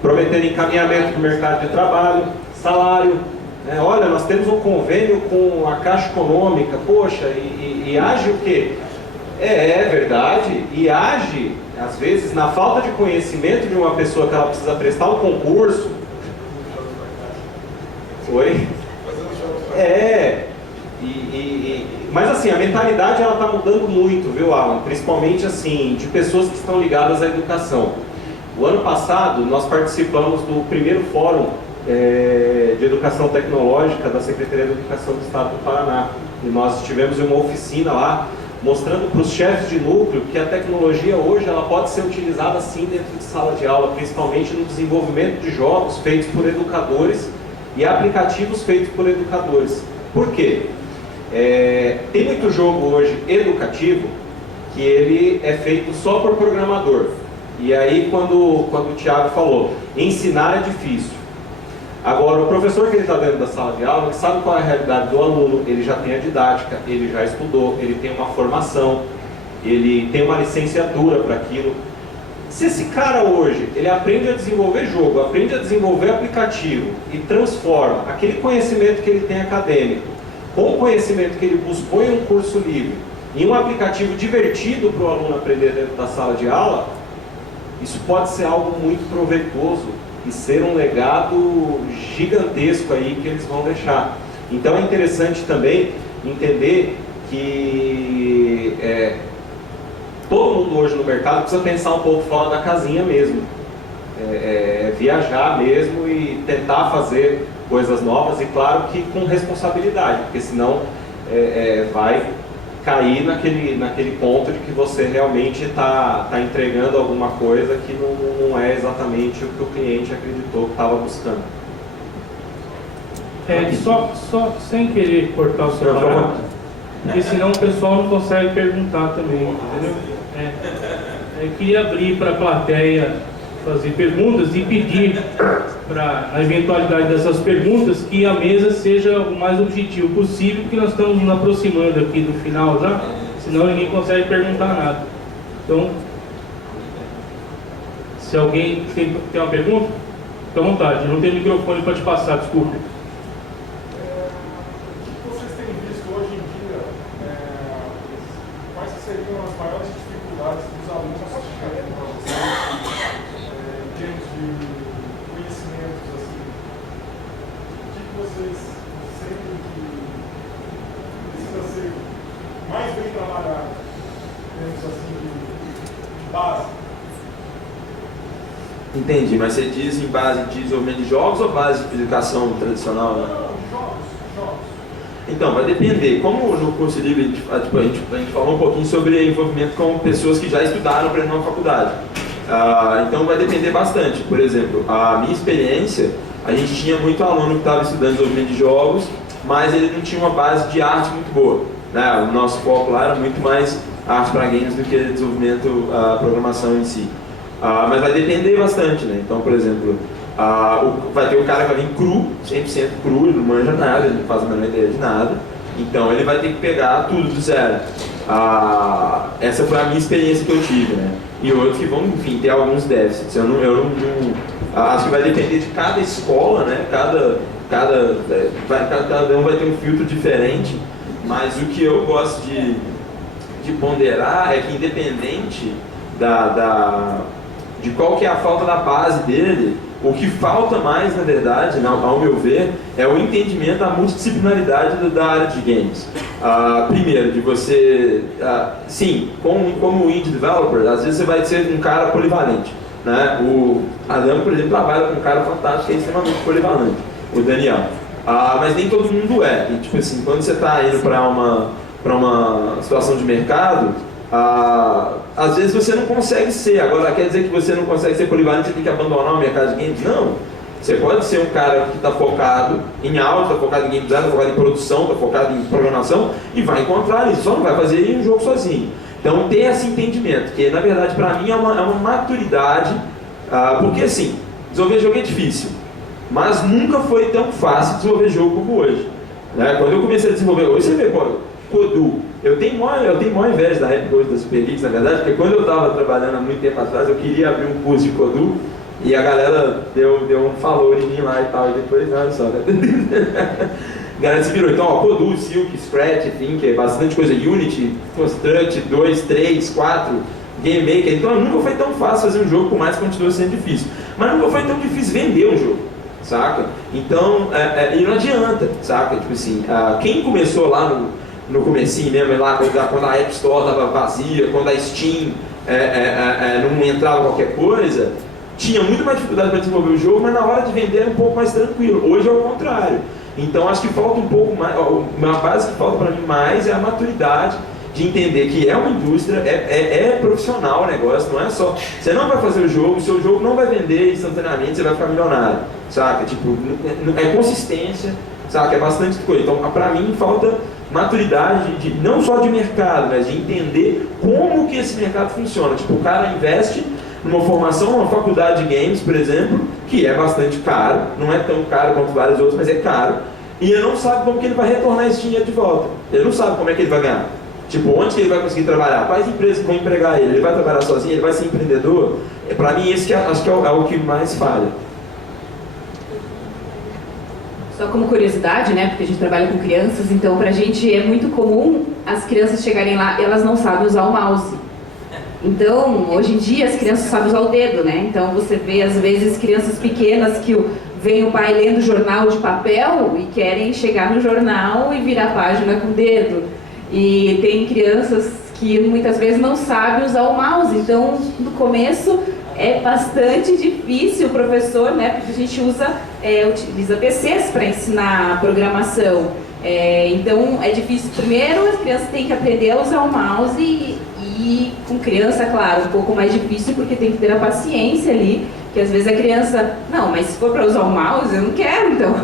prometendo encaminhamento para o mercado de trabalho, salário. Olha, nós temos um convênio com a Caixa Econômica, poxa, e age o quê? É verdade, e age, às vezes, na falta de conhecimento de uma pessoa que ela precisa prestar um concurso. Oi? Mas assim, a mentalidade ela está mudando muito, viu, Alan? Principalmente assim, de pessoas que estão ligadas à educação. O ano passado, nós participamos do primeiro fórum de educação tecnológica da Secretaria de Educação do Estado do Paraná. E nós tivemos uma oficina lá, mostrando para os chefes de núcleo que a tecnologia hoje ela pode ser utilizada sim dentro de sala de aula, principalmente no desenvolvimento de jogos feitos por educadores e aplicativos feitos por educadores. Por quê? Tem muito jogo hoje educativo que ele é feito só por programador. E aí quando o Thiago falou, ensinar é difícil. Agora, o professor que ele está dentro da sala de aula, ele sabe qual é a realidade do aluno, ele já tem a didática, ele já estudou, ele tem uma formação, ele tem uma licenciatura para aquilo. Se esse cara hoje, ele aprende a desenvolver jogo, aprende a desenvolver aplicativo e transforma aquele conhecimento que ele tem acadêmico com o conhecimento que ele buscou em um curso livre, em um aplicativo divertido para o aluno aprender dentro da sala de aula, isso pode ser algo muito proveitoso e ser um legado gigantesco aí que eles vão deixar. Então é interessante também entender que todo mundo hoje no mercado precisa pensar um pouco fora da casinha mesmo. Viajar mesmo e tentar fazer coisas novas e claro que com responsabilidade, porque senão vai cair naquele ponto de que você realmente está entregando alguma coisa que não é exatamente o que o cliente acreditou que estava buscando. Só sem querer cortar o seu palavra, porque senão o pessoal não consegue perguntar também, entendeu? Eu queria abrir para a plateia fazer perguntas e pedir, na eventualidade dessas perguntas, que a mesa seja o mais objetivo possível, porque nós estamos nos aproximando aqui do final já, senão ninguém consegue perguntar nada. Então, se alguém tem uma pergunta, fica à vontade, não tem microfone para te passar, desculpe. O que vocês têm visto hoje em dia, quais seriam as maiores dificuldades dos alunos chegarem para vocês, em termos de conhecimentos, assim? O que vocês sentem que precisa ser mais bem trabalhado, em termos assim de base? Entendi, mas você diz em base de desenvolvimento de jogos ou base de educação tradicional? Né? Não, jogos. Então, vai depender. Como no curso livre a gente falou um pouquinho sobre envolvimento com pessoas que já estudaram para ir numa faculdade. Então vai depender bastante. Por exemplo, a minha experiência, a gente tinha muito aluno que estava estudando desenvolvimento de jogos, mas ele não tinha uma base de arte muito boa. Né? O nosso foco lá era muito mais arte para games do que desenvolvimento, programação em si. Mas vai depender bastante, né? Então, por exemplo, vai ter o cara que vai vir cru, 100% cru, ele não manja nada, ele não faz a menor ideia de nada. Então ele vai ter que pegar tudo do zero. Essa foi a minha experiência que eu tive, né? E outros que vão, enfim, ter alguns déficits. Acho que vai depender de cada escola, né? Cada um vai ter um filtro diferente, mas o que eu gosto de ponderar é que independente de qual que é a falta da base dele, o que falta mais, na verdade, ao meu ver, é o entendimento da multidisciplinaridade da área de games. Primeiro, de você, sim, como indie developer, às vezes você vai ser um cara polivalente. Né? O Adam, por exemplo, trabalha com um cara fantástico que é extremamente polivalente, o Daniel. Mas nem todo mundo é. E, tipo assim, quando você está indo para uma situação de mercado, às vezes você não consegue ser. Agora, quer dizer que você não consegue ser polivalente e tem que abandonar o mercado de games? Não. Você pode ser um cara que está focado em áudio, está focado em game design, está focado em produção, está focado em programação e vai encontrar isso, só não vai fazer um jogo sozinho. Então, ter esse entendimento, que na verdade para mim é uma maturidade, porque assim, desenvolver jogo é difícil, mas nunca foi tão fácil desenvolver jogo como hoje. Né? Quando eu comecei a desenvolver, hoje você vê, Codu, eu tenho maior inveja da Rap hoje da Super Leagues, na verdade, porque quando eu estava trabalhando há muito tempo atrás, eu queria abrir um curso de Codu, e a galera falou em mim lá e tal, e depois, olha só, né? A galera se virou. Então, ó, Codu, Silk, Scratch, Thinker, bastante coisa, Unity, Construct, 2, 3, 4, Game Maker. Então, nunca foi tão fácil fazer um jogo, por mais que continue sendo difícil. Mas nunca foi tão difícil vender um jogo, saca? Então, e não adianta, saca? Tipo assim, quem começou lá no comecinho mesmo, lá quando a App Store estava vazia, quando a Steam não entrava qualquer coisa, tinha muito mais dificuldade para desenvolver o jogo, mas na hora de vender era um pouco mais tranquilo. Hoje é o contrário. Então acho que falta um pouco mais, uma base que falta para mim mais é a maturidade de entender que é uma indústria, é profissional o negócio, não é só... Você não vai fazer o jogo, o seu jogo não vai vender instantaneamente, você vai ficar milionário, saca? Tipo, é consistência, saca? É bastante coisa. Então para mim falta maturidade, não só de mercado, mas de entender como que esse mercado funciona. Tipo, o cara investe numa formação, numa faculdade de games, por exemplo, que é bastante caro, não é tão caro quanto vários outros, mas é caro, e ele não sabe como que ele vai retornar esse dinheiro de volta. Ele não sabe como é que ele vai ganhar. Tipo, onde que ele vai conseguir trabalhar? Quais empresas que vão empregar ele? Ele vai trabalhar sozinho? Ele vai ser empreendedor? Para mim, esse acho que é o que mais falha. Só como curiosidade, né, porque a gente trabalha com crianças, então pra gente é muito comum as crianças chegarem lá, elas não sabem usar o mouse. Então, hoje em dia, as crianças sabem usar o dedo, né? Então, você vê, às vezes, crianças pequenas que vem o pai lendo jornal de papel e querem chegar no jornal e virar a página com o dedo. E tem crianças que, muitas vezes, não sabem usar o mouse. Então, no começo, é bastante difícil o professor, né? Porque a gente utiliza PCs para ensinar programação. Então, é difícil. Primeiro, as crianças têm que aprender a usar o mouse e com criança, claro, um pouco mais difícil porque tem que ter a paciência ali, que às vezes a criança, não, mas se for para usar o mouse, eu não quero, então.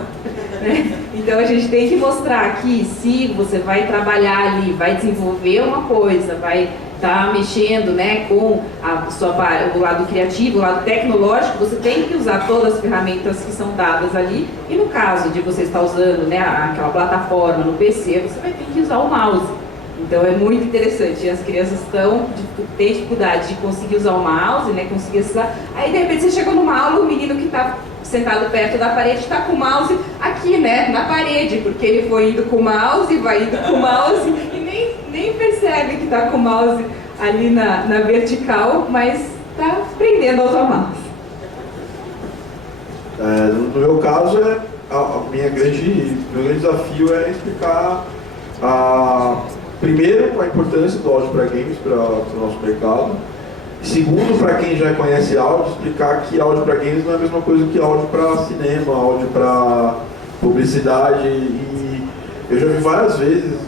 Né? Então a gente tem que mostrar que se você vai trabalhar ali, vai desenvolver uma coisa, vai estar mexendo, né, com o lado criativo, o lado tecnológico, você tem que usar todas as ferramentas que são dadas ali, e no caso de você estar usando, né, aquela plataforma no PC, você vai ter que usar o mouse. Então é muito interessante, as crianças têm dificuldade de conseguir usar o mouse, né, conseguir usar. Aí de repente você chegou numa aula, o menino que está sentado perto da parede está com o mouse aqui, né, na parede, porque ele foi indo com o mouse, vai indo com o mouse e nem percebe que está com o mouse ali na vertical, mas está aprendendo a usar o mouse. No meu caso, meu grande desafio é explicar primeiro, a importância do áudio para games para o nosso mercado. Segundo, para quem já conhece áudio, explicar que áudio para games não é a mesma coisa que áudio para cinema, áudio para publicidade. E eu já vi várias vezes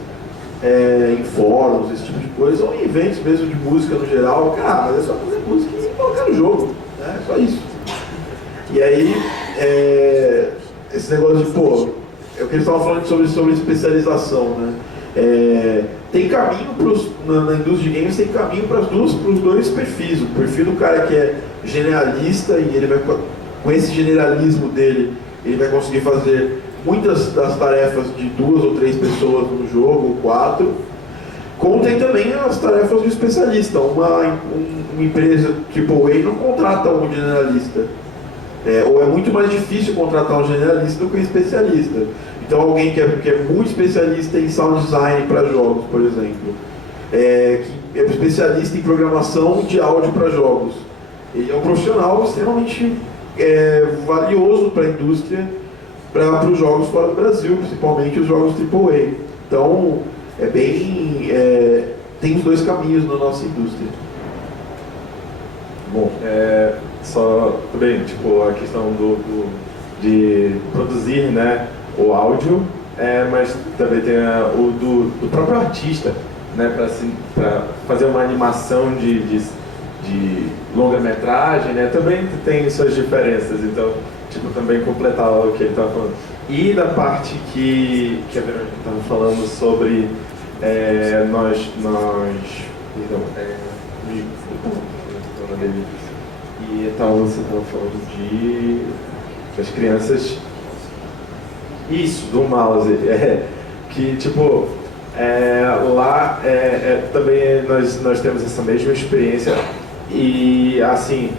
em fóruns, esse tipo de coisa, ou em eventos mesmo de música no geral. Cara, mas é só fazer música e colocar no jogo, né? Só isso. E aí, esse negócio de, é o que eles estavam falando sobre especialização, né? Tem caminho na indústria de games, tem caminho para os dois perfis. O perfil do cara que é generalista e ele vai, com esse generalismo dele, ele vai conseguir fazer muitas das tarefas de 2 ou 3 pessoas no jogo, ou 4. Como tem também as tarefas do especialista. Uma empresa AAA não contrata um generalista. Ou é muito mais difícil contratar um generalista do que um especialista. Então alguém que é muito especialista em sound design para jogos, por exemplo, que é especialista em programação de áudio para jogos, ele é um profissional extremamente valioso para a indústria, para os jogos fora do Brasil, principalmente os jogos AAA. Então tem os dois caminhos na nossa indústria. Bom, só também, tipo, a questão de produzir, né, o áudio, mas também tem o do próprio artista, né, para fazer uma animação de longa-metragem, né, também tem suas diferenças, então, tipo, também completar o que ele estava falando. E da parte que a Verônica estava falando sobre e então você estava falando das crianças, isso, do mouse, que tipo, lá também nós temos essa mesma experiência e assim,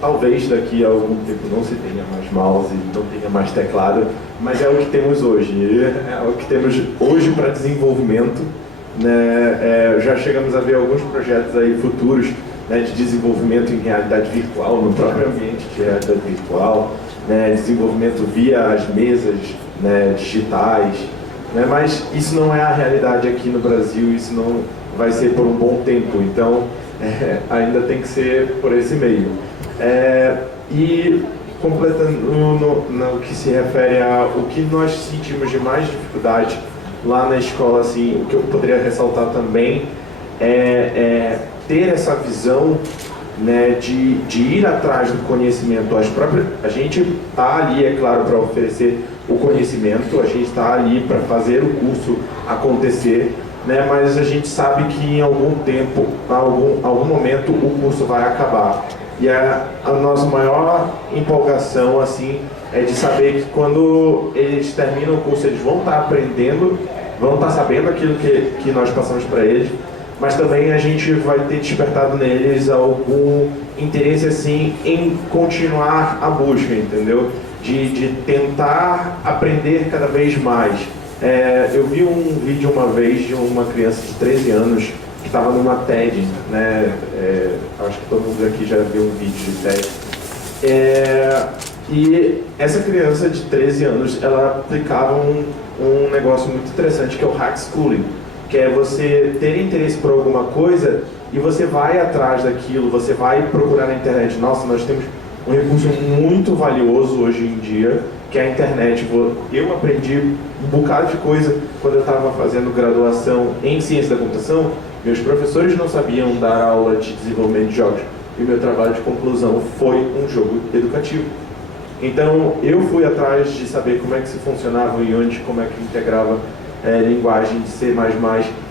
talvez daqui a algum tempo não se tenha mais mouse, não tenha mais teclado, mas é o que temos hoje, é o que temos hoje para desenvolvimento, né? Já chegamos a ver alguns projetos aí futuros, né, de desenvolvimento em realidade virtual, no próprio ambiente de realidade virtual, né, desenvolvimento via as mesas, né, digitais, né, mas isso não é a realidade aqui no Brasil, isso não vai ser por um bom tempo, então ainda tem que ser por esse meio. E completando no que se refere ao que nós sentimos de mais dificuldade lá na escola, assim, o que eu poderia ressaltar também é ter essa visão, né, de ir atrás do conhecimento. A gente está ali, é claro, para oferecer o conhecimento, a gente está ali para fazer o curso acontecer, né, mas a gente sabe que em algum tempo, algum momento, o curso vai acabar. E a nossa maior empolgação, assim, é de saber que quando eles terminam o curso, eles vão estar aprendendo, vão estar sabendo aquilo que nós passamos para eles, mas também a gente vai ter despertado neles algum interesse, assim, em continuar a busca, entendeu? De tentar aprender cada vez mais. Eu vi um vídeo uma vez de uma criança de 13 anos que estava numa TED, né? Acho que todo mundo aqui já viu um vídeo de TED. E essa criança de 13 anos, ela aplicava um negócio muito interessante, que é o hack schooling, que é você ter interesse por alguma coisa e você vai atrás daquilo, você vai procurar na internet. Nossa, nós temos um recurso muito valioso hoje em dia, que é a internet. Eu aprendi um bocado de coisa quando eu estava fazendo graduação em ciência da computação. Meus professores não sabiam dar aula de desenvolvimento de jogos e o meu trabalho de conclusão foi um jogo educativo. Então eu fui atrás de saber como é que se funcionava o Unity, como é que integrava linguagem de C++.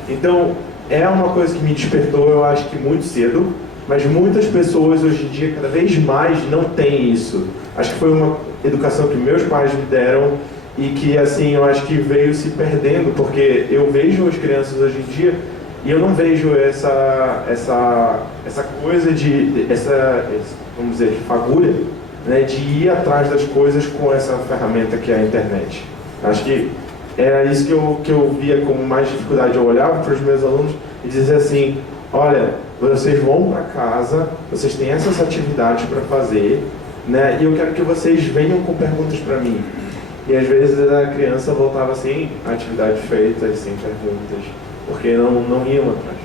Então é uma coisa que me despertou, eu acho que muito cedo, mas muitas pessoas hoje em dia cada vez mais não têm isso. Acho que foi uma educação que meus pais me deram e que, assim, eu acho que veio se perdendo, porque eu vejo as crianças hoje em dia e eu não vejo essa coisa vamos dizer, fagulha, né, de ir atrás das coisas com essa ferramenta que é a internet. Acho que era isso que eu via como mais dificuldade. Eu olhava para os meus alunos e dizia assim: olha, vocês vão para casa, vocês têm essas atividades para fazer, né, e eu quero que vocês venham com perguntas para mim. E às vezes a criança voltava sem atividade feita, sem perguntas, porque não iam atrás,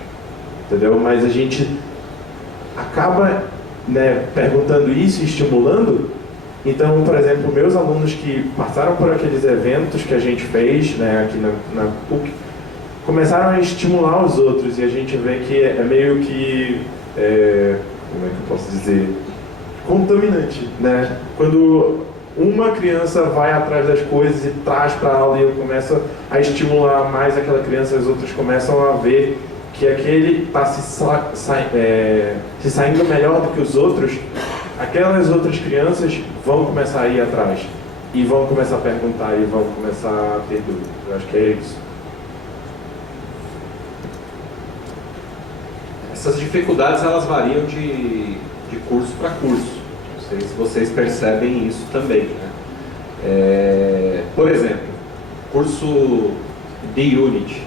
entendeu? Mas a gente acaba, né, perguntando isso e estimulando. Então, por exemplo, meus alunos que passaram por aqueles eventos que a gente fez, né, aqui na PUC, começaram a estimular os outros, e a gente vê que é meio que, como é que eu posso dizer, contaminante, né? Quando uma criança vai atrás das coisas e traz para a aula e eu começo a estimular mais aquela criança, as outras começam a ver que aquele está se saindo melhor do que os outros, aquelas outras crianças vão começar a ir atrás e vão começar a perguntar e vão começar a ter dúvidas. Eu acho que é isso. Essas dificuldades, elas variam de curso para curso. Não sei se vocês percebem isso também, né? Por exemplo, curso de Unity.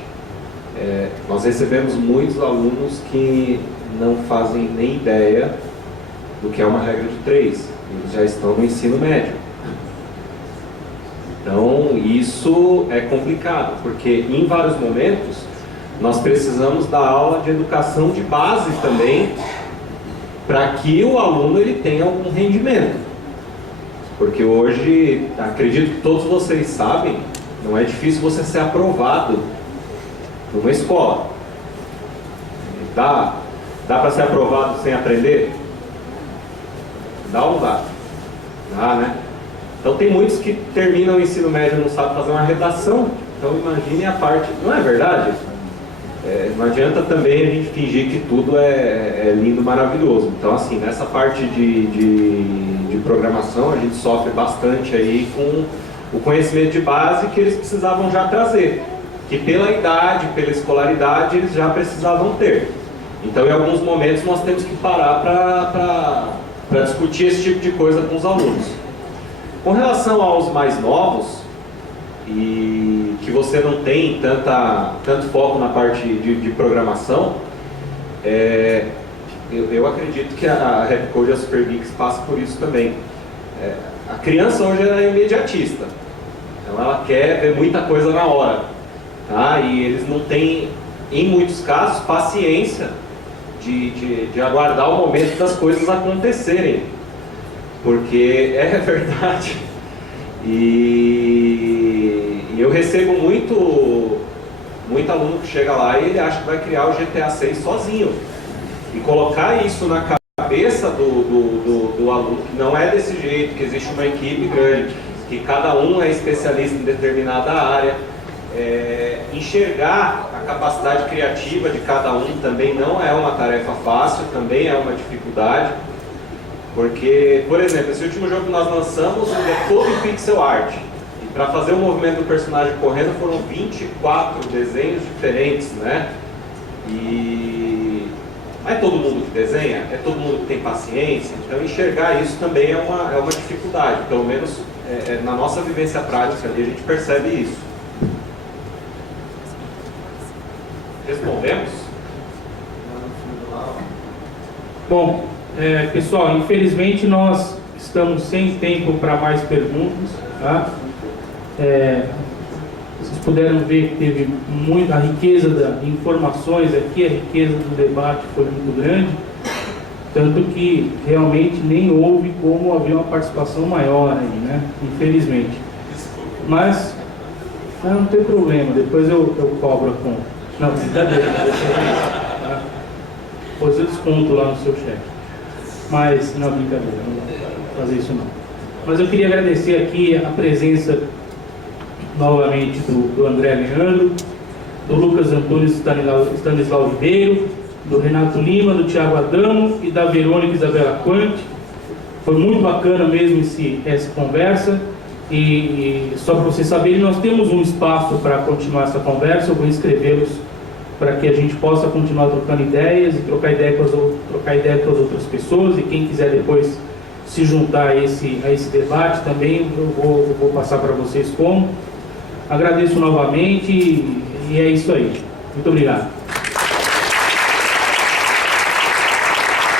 Nós recebemos muitos alunos que não fazem nem ideia do que é uma regra de 3. Eles já estão no ensino médio. Então, isso é complicado, porque em vários momentos nós precisamos dar aula de educação de base também, para que o aluno ele tenha algum rendimento. Porque hoje, acredito que todos vocês sabem, não é difícil você ser aprovado numa escola. Dá para ser aprovado sem aprender? Dá ou não dá? Dá, né? Então tem muitos que terminam o ensino médio e não sabem fazer uma redação. Então imagine a parte... Não é verdade? Não adianta também a gente fingir que tudo é lindo, maravilhoso. Então assim, nessa parte de programação a gente sofre bastante aí com o conhecimento de base que eles precisavam já trazer. Que pela idade, pela escolaridade, eles já precisavam ter. Então, em alguns momentos, nós temos que parar para discutir esse tipo de coisa com os alunos. Com relação aos mais novos, e que você não tem tanto foco na parte de programação, eu acredito que a Rapcode e a Super Geeks passam por isso também. A criança hoje é imediatista. Então, ela quer ver muita coisa na hora. Tá? E eles não têm, em muitos casos, paciência de aguardar o momento das coisas acontecerem, porque é verdade. E eu recebo muito aluno que chega lá e ele acha que vai criar o GTA 6 sozinho, e colocar isso na cabeça do aluno, que não é desse jeito, que existe uma equipe grande, que cada um é especialista em determinada área. Enxergar a capacidade criativa de cada um também não é uma tarefa fácil, também é uma dificuldade, porque, por exemplo, esse último jogo que nós lançamos é todo em pixel art, e para fazer o movimento do personagem correndo foram 24 desenhos diferentes, né? E não é todo mundo que desenha, é todo mundo que tem paciência, então enxergar isso também é uma dificuldade, pelo menos na nossa vivência prática ali a gente percebe isso. Respondemos? Bom, pessoal, infelizmente nós estamos sem tempo para mais perguntas, tá? Vocês puderam ver que teve muita riqueza de informações aqui, a riqueza do debate foi muito grande, tanto que realmente nem houve como haver uma participação maior aí, né? Infelizmente. Mas não tem problema, depois eu cobro a conta. Não, brincadeira, tá? Depois eu desconto lá no seu cheque. Mas, não, brincadeira, não vou fazer isso não. Mas eu queria agradecer aqui a presença novamente do André Leandro, do Lucas Antônio Stanislau Ribeiro, do Renato Lima, do Thiago Adamo e da Verônica Isabela Quante. Foi muito bacana mesmo essa conversa. E só para vocês saberem, nós temos um espaço para continuar essa conversa. Eu vou inscrevê-los para que a gente possa continuar trocando ideias e trocar ideia com as outras pessoas, e quem quiser depois se juntar a esse debate também, eu vou passar para vocês como. Agradeço novamente e é isso aí. Muito obrigado.